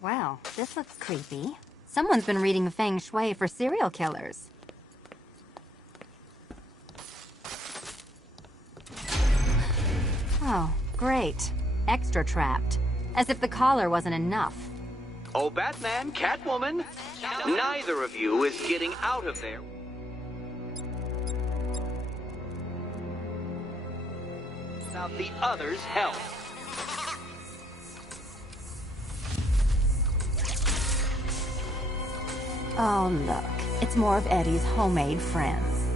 Well, this looks creepy. Someone's been reading Feng Shui for serial killers. Oh, great. Extra trapped. As if the collar wasn't enough. Oh, Batman, Catwoman, neither of you is getting out of there without the other's help. Oh, look. It's more of Eddie's homemade friends.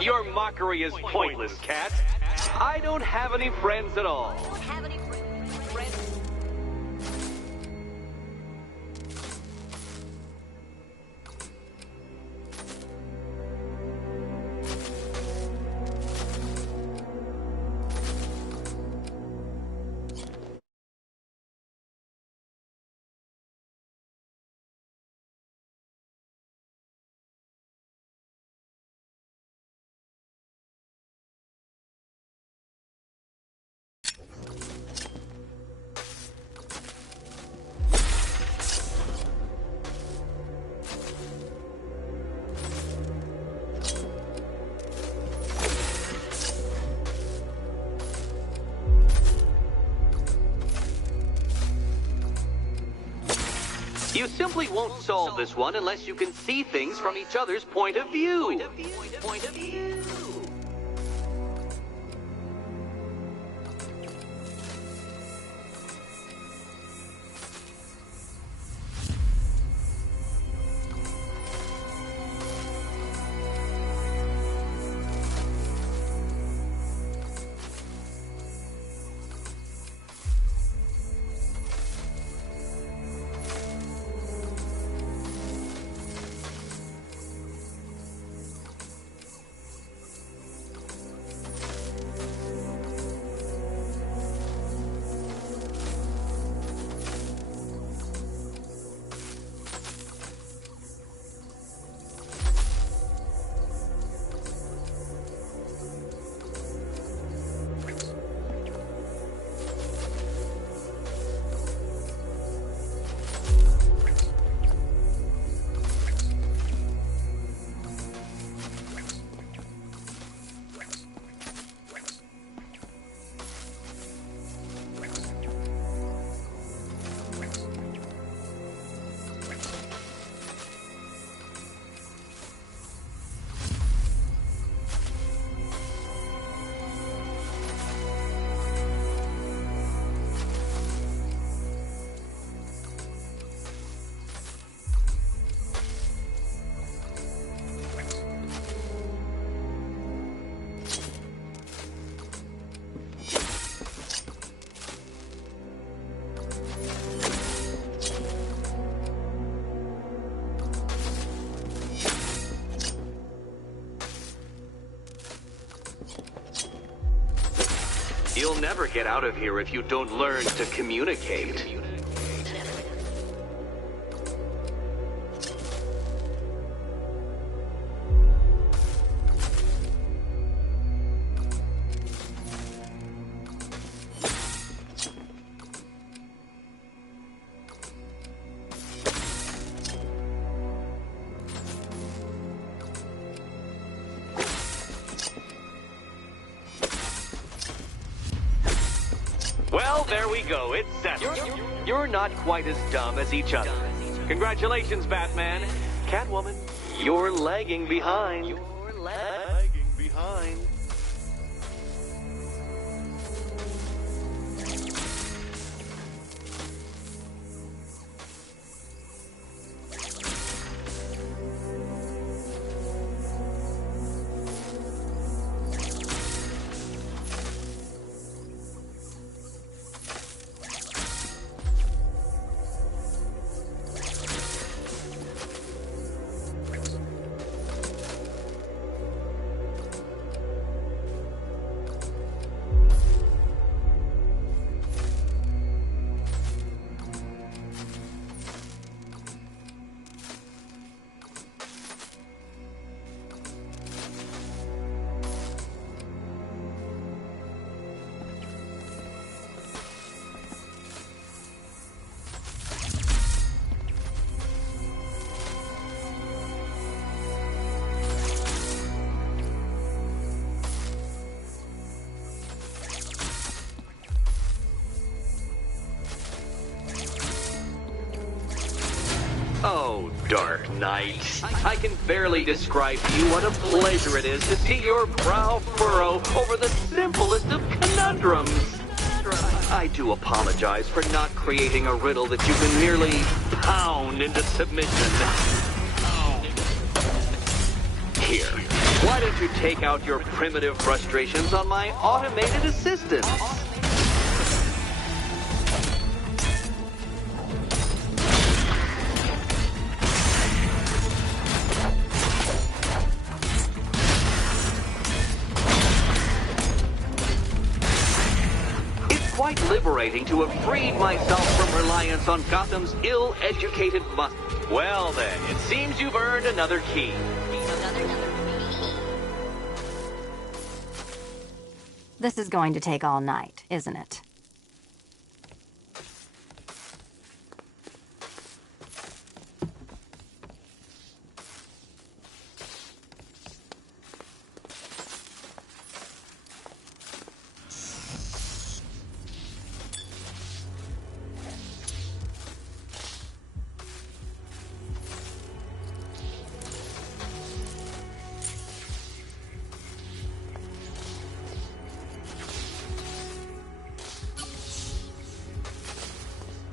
Your mockery is pointless, Cat. I don't have any friends at all. You simply won't solve this one unless you can see things from each other's point of view. You'll never get out of here if you don't learn to communicate. Well, there we go. It's settled. You're not quite as dumb as each other. Congratulations, Batman. Catwoman, you're lagging behind. You're lagging behind. Oh, Dark Knight. I can barely describe to you what a pleasure it is to see your brow furrow over the simplest of conundrums. I do apologize for not creating a riddle that you can merely pound into submission. Here, why don't you take out your primitive frustrations on my automated assistant? Quite liberating to have freed myself from reliance on Gotham's ill-educated must. Well then, it seems you've earned another key. This is going to take all night, isn't it?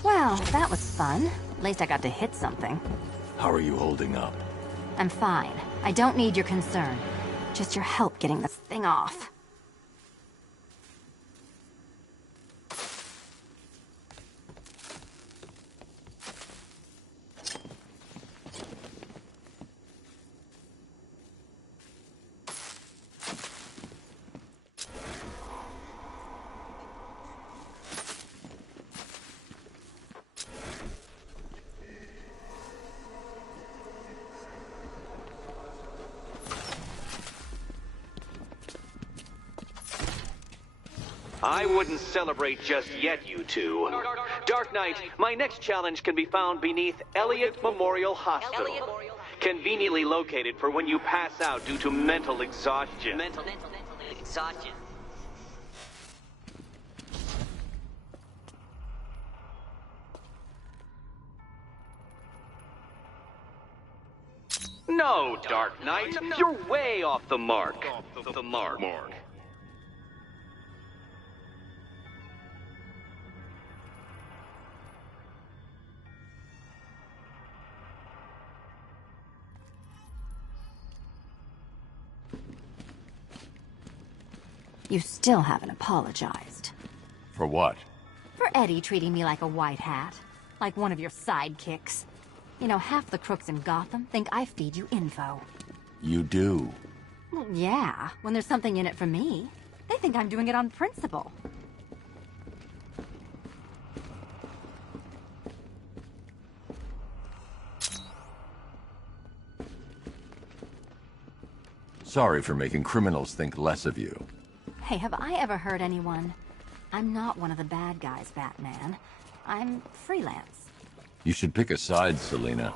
Well, that was fun. At least I got to hit something. How are you holding up? I'm fine. I don't need your concern. Just your help getting this thing off. I wouldn't celebrate just yet, you two. Dark Knight, my next challenge can be found beneath Elliott Memorial Hospital. Conveniently located for when you pass out due to mental exhaustion. Mental exhaustion. No, Dark Knight, you're way off the mark. The mark. You still haven't apologized. For what? For Eddie treating me like a white hat. Like one of your sidekicks. You know, half the crooks in Gotham think I feed you info. You do. Well, yeah, when there's something in it for me. They think I'm doing it on principle. Sorry for making criminals think less of you. Hey, have I ever hurt anyone? I'm not one of the bad guys, Batman. I'm freelance. You should pick a side, Selina.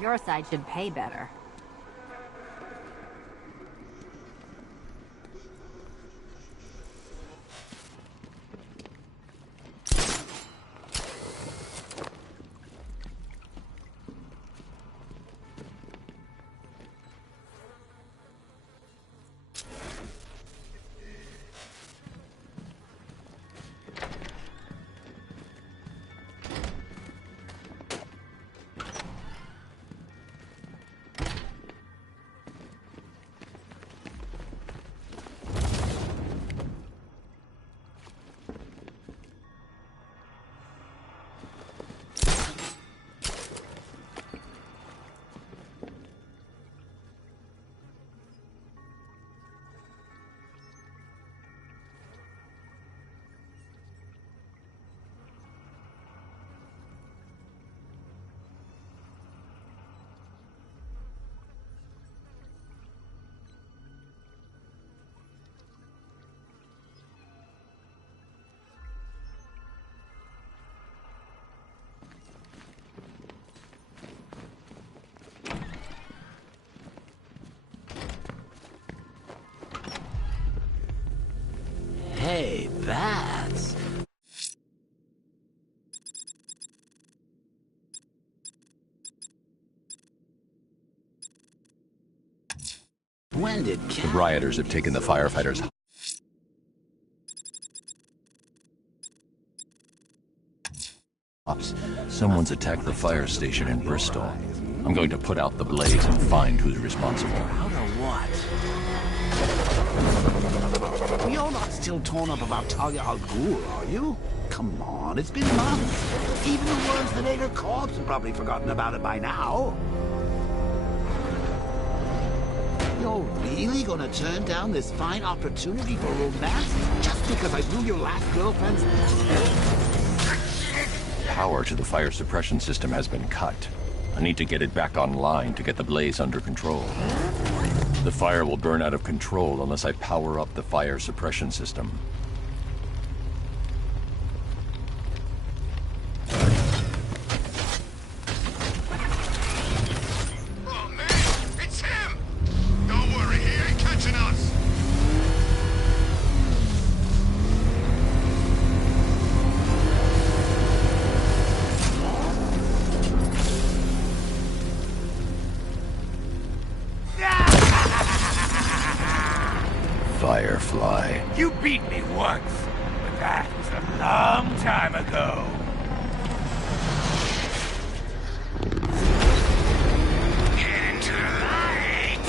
Your side should pay better. When did The rioters have taken the firefighters. Someone's attacked the fire station in Bristol. I'm going to put out the blaze and find who's responsible. Out of what? You're not still torn up about Talia al Ghul, are you? Come on, it's been months. Even the ones that ate her corpse have probably forgotten about it by now. You're really gonna turn down this fine opportunity for romance just because I blew your last girlfriend's... Power to the fire suppression system has been cut. I need to get it back online to get the blaze under control. The fire will burn out of control unless I power up the fire suppression system. Oh, man! It's him! Don't worry, he ain't catching us! Firefly. You beat me once, but that was a long time ago. Get into the light!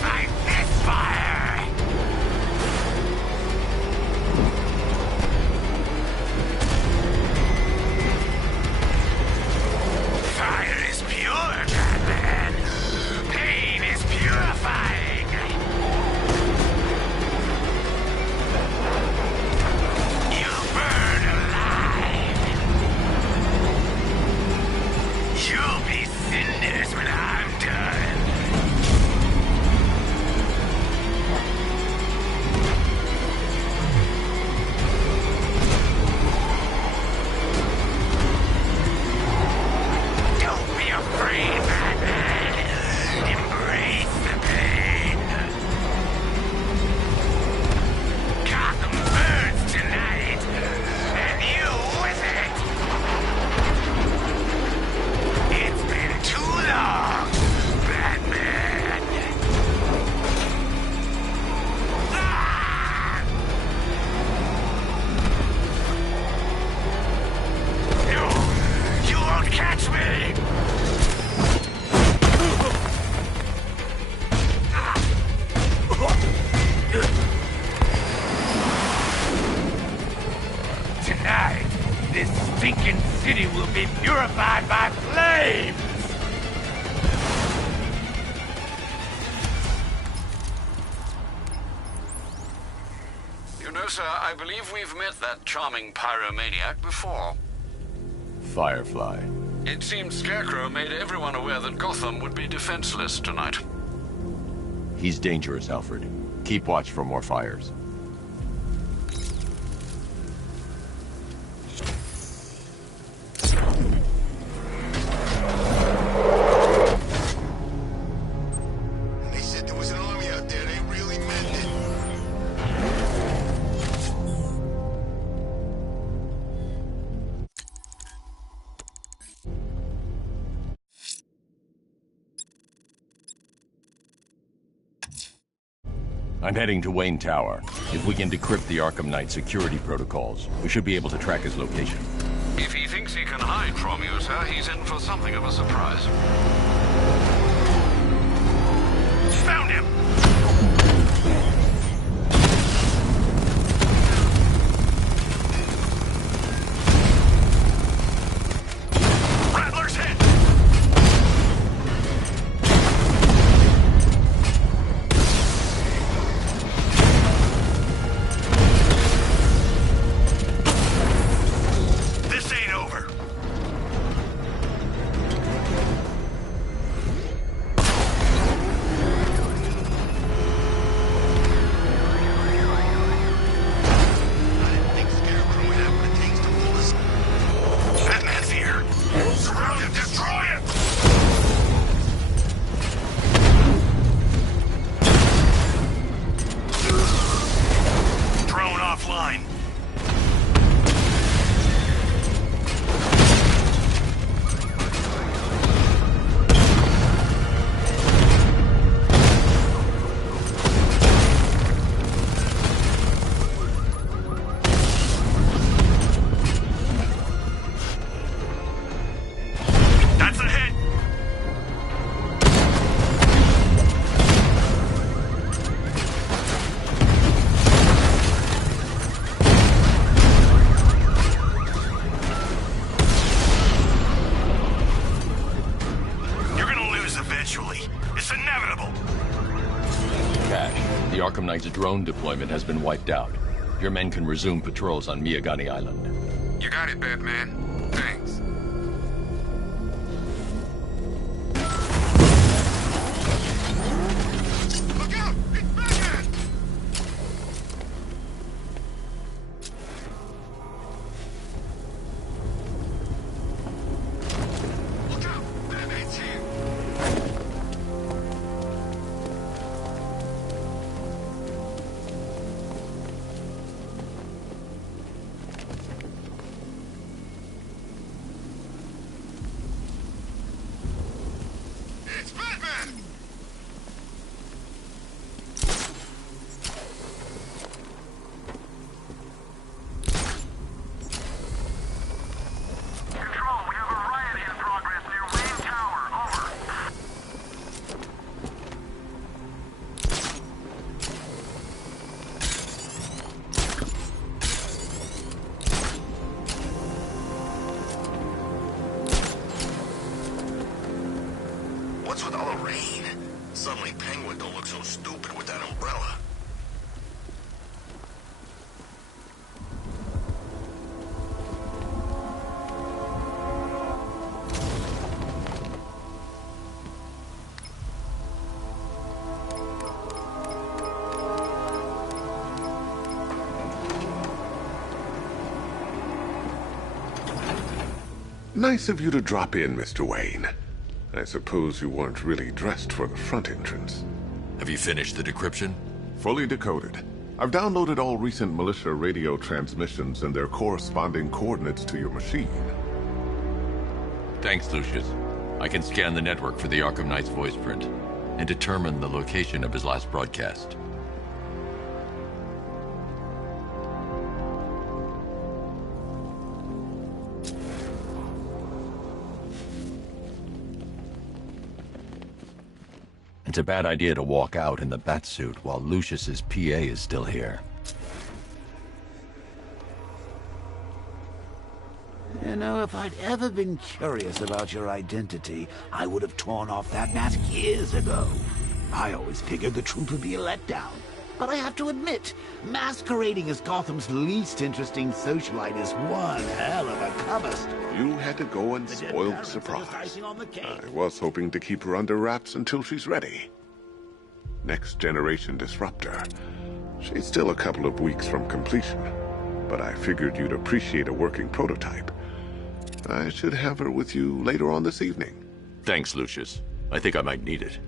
Fight this fire! Fire is pure, Batman. Pain is purifying. You burn alive. You'll be cinders when I'm done. Don't be afraid, Batman. Embrace the pain. Gotham burns tonight, and you with it. It's been too long, Batman. Ah! You won't catch me! Tonight, this stinking city will be purified by flames! You know, sir, I believe we've met that charming pyromaniac before. Firefly. It seems Scarecrow made everyone aware that Gotham would be defenseless tonight. He's dangerous, Alfred. Keep watch for more fires. They said there was an army out there. They really meant it. I'm heading to Wayne Tower. If we can decrypt the Arkham Knight security protocols, we should be able to track his location. If he thinks he can hide from you, sir, he's in for something of a surprise. Found him! Rattler's hit! This ain't over. I didn't think Scarecrow would have what it takes to hold us. Batman's here. Surround him, destroy him! Drone offline. drone deployment has been wiped out. Your men can resume patrols on Miyagani Island. You got it, Batman. Thanks. Look out! It's Batman! Look out! Batman's here! It's Batman! Control, we have a riot in progress near Wayne Tower. Over. What's with all the rain? Suddenly Penguin don't look so stupid with that umbrella. Nice of you to drop in, Mr. Wayne. I suppose you weren't really dressed for the front entrance. Have you finished the decryption? Fully decoded. I've downloaded all recent militia radio transmissions and their corresponding coordinates to your machine. Thanks, Lucius. I can scan the network for the Arkham Knight's voice print and determine the location of his last broadcast. It's a bad idea to walk out in the Batsuit while Lucius's PA is still here. You know, if I'd ever been curious about your identity, I would have torn off that mask years ago. I always figured the truth would be a letdown. But I have to admit, masquerading as Gotham's least interesting socialite is one hell of a cover story. You had to go and spoil the surprise. I was hoping to keep her under wraps until she's ready. Next generation disruptor. She's still a couple of weeks from completion, but I figured you'd appreciate a working prototype. I should have her with you later on this evening. Thanks, Lucius. I think I might need it.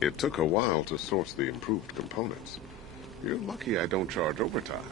It took a while to source the improved components. You're lucky I don't charge overtime.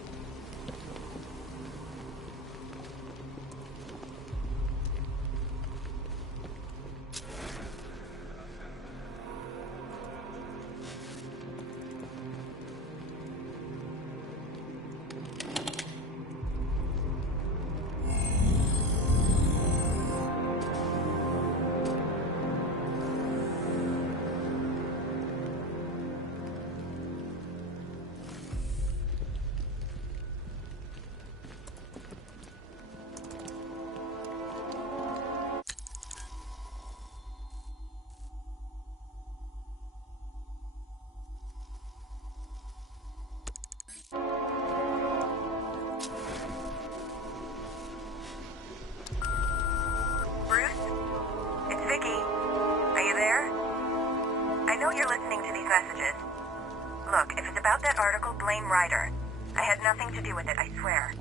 Look, if it's about that article, blame Ryder. I had nothing to do with it, I swear.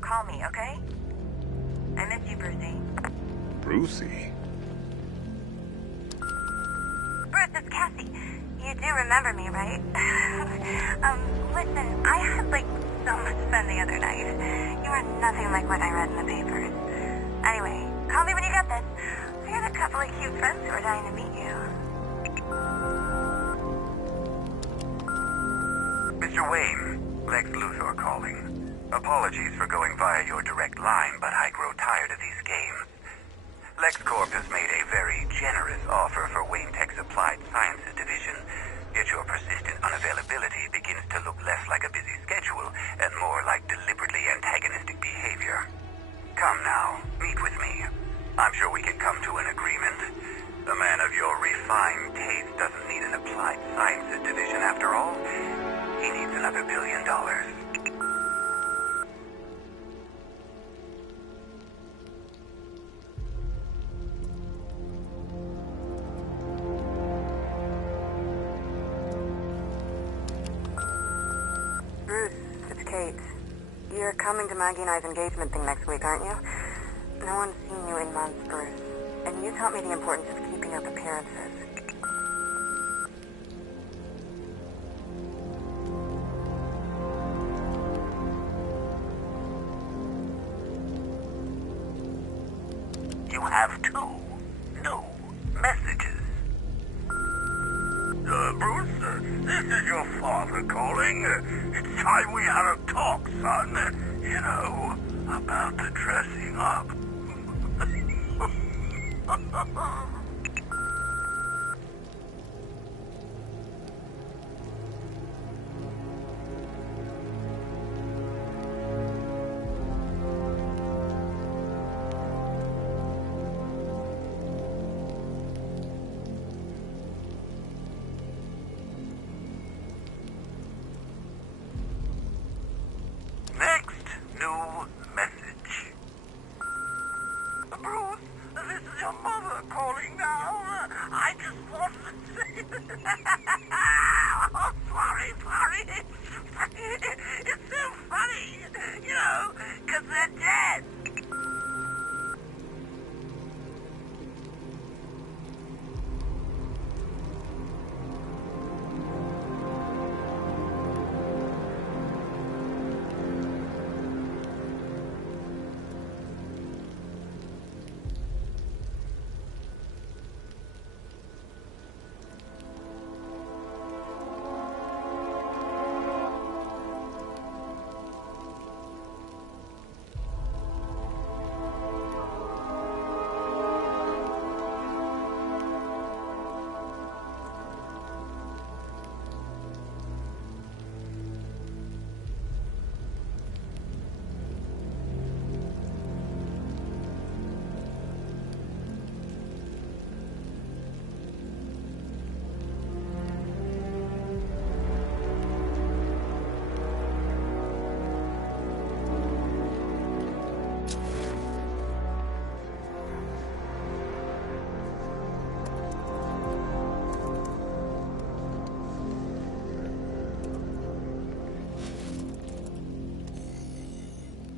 Call me, okay? I miss you, Brucey. Brucey? Bruce, it's Cassie. You do remember me, right? Listen, I had, so much fun the other night. You are nothing like what I read in the papers. Anyway, call me when you get this. I got a couple of cute friends who are dying to meet you. Mr. Wayne, Lex Luthor calling. Apologies for going via your direct line, but I grow tired of these games. LexCorp has made a very generous offer for Wayne Tech's Applied Sciences division, yet your persistent unavailability begins to look less like a busy schedule and more like deliberately antagonistic behavior. Come now, meet with me. I'm sure we can come to an agreement. A man of your refined taste doesn't need an Applied Sciences division after all. He needs another $1 billion. Bruce, it's Kate. You're coming to Maggie and I's engagement thing next week, aren't you? No one's seen you in months, Bruce. And you taught me the importance of keeping up appearances. You have two new messages. Bruce, this is your father calling. It's time we had a talk, son. You know, about the dressing up. Next new message. Bruce, this is your mother calling now. I just want to say... Oh, sorry. It's so funny, you know, because they're dead.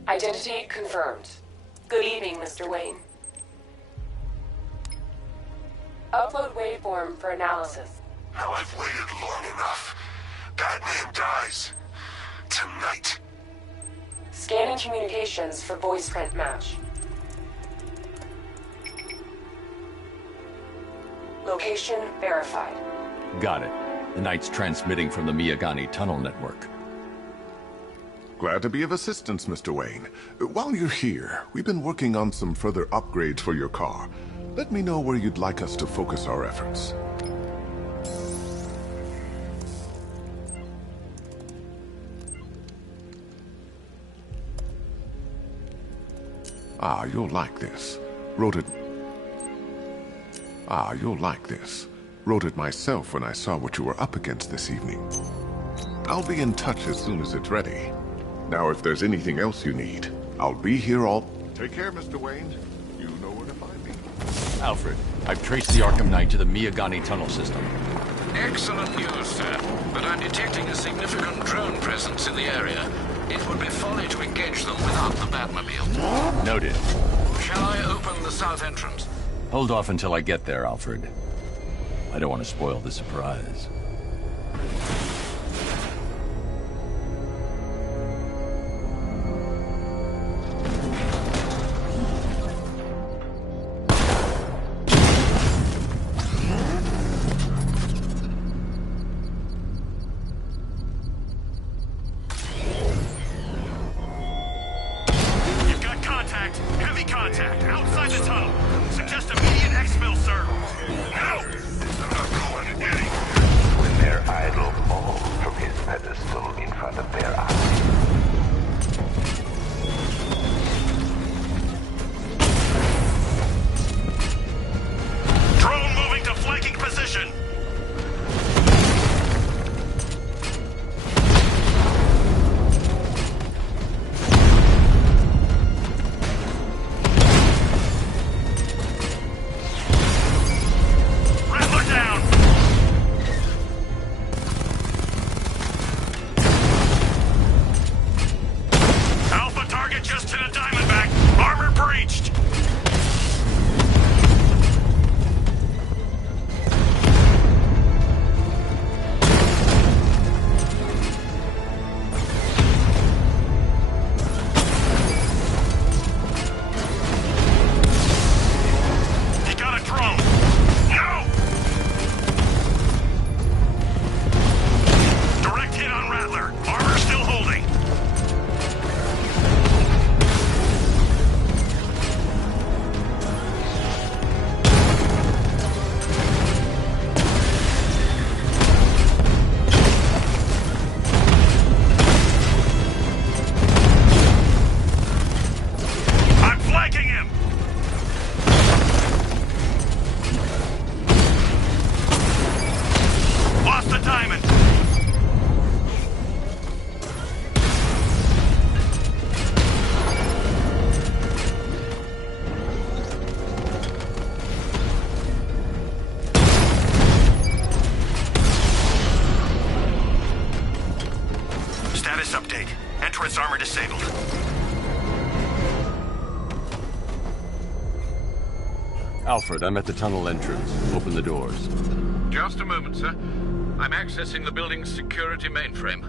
Identity confirmed. Good evening, Mr. Wayne. Upload waveform for analysis. Now I've waited long enough. Batman dies. Tonight. Scanning communications for voice print match. Location verified. Got it. The Knight's transmitting from the Miyagani tunnel network. Glad to be of assistance, Mr. Wayne. While you're here, we've been working on some further upgrades for your car. Let me know where you'd like us to focus our efforts. You'll like this. Wrote it myself when I saw what you were up against this evening. I'll be in touch as soon as it's ready. Now, if there's anything else you need, I'll be here all... Take care, Mr. Wayne. You know where to find me. Alfred, I've traced the Arkham Knight to the Miyagani tunnel system. Excellent news, sir. But I'm detecting a significant drone presence in the area. It would be folly to engage them without the Batmobile. Noted. Shall I open the south entrance? Hold off until I get there, Alfred. I don't want to spoil the surprise. Alfred, I'm at the tunnel entrance. Open the doors. Just a moment, sir. I'm accessing the building's security mainframe.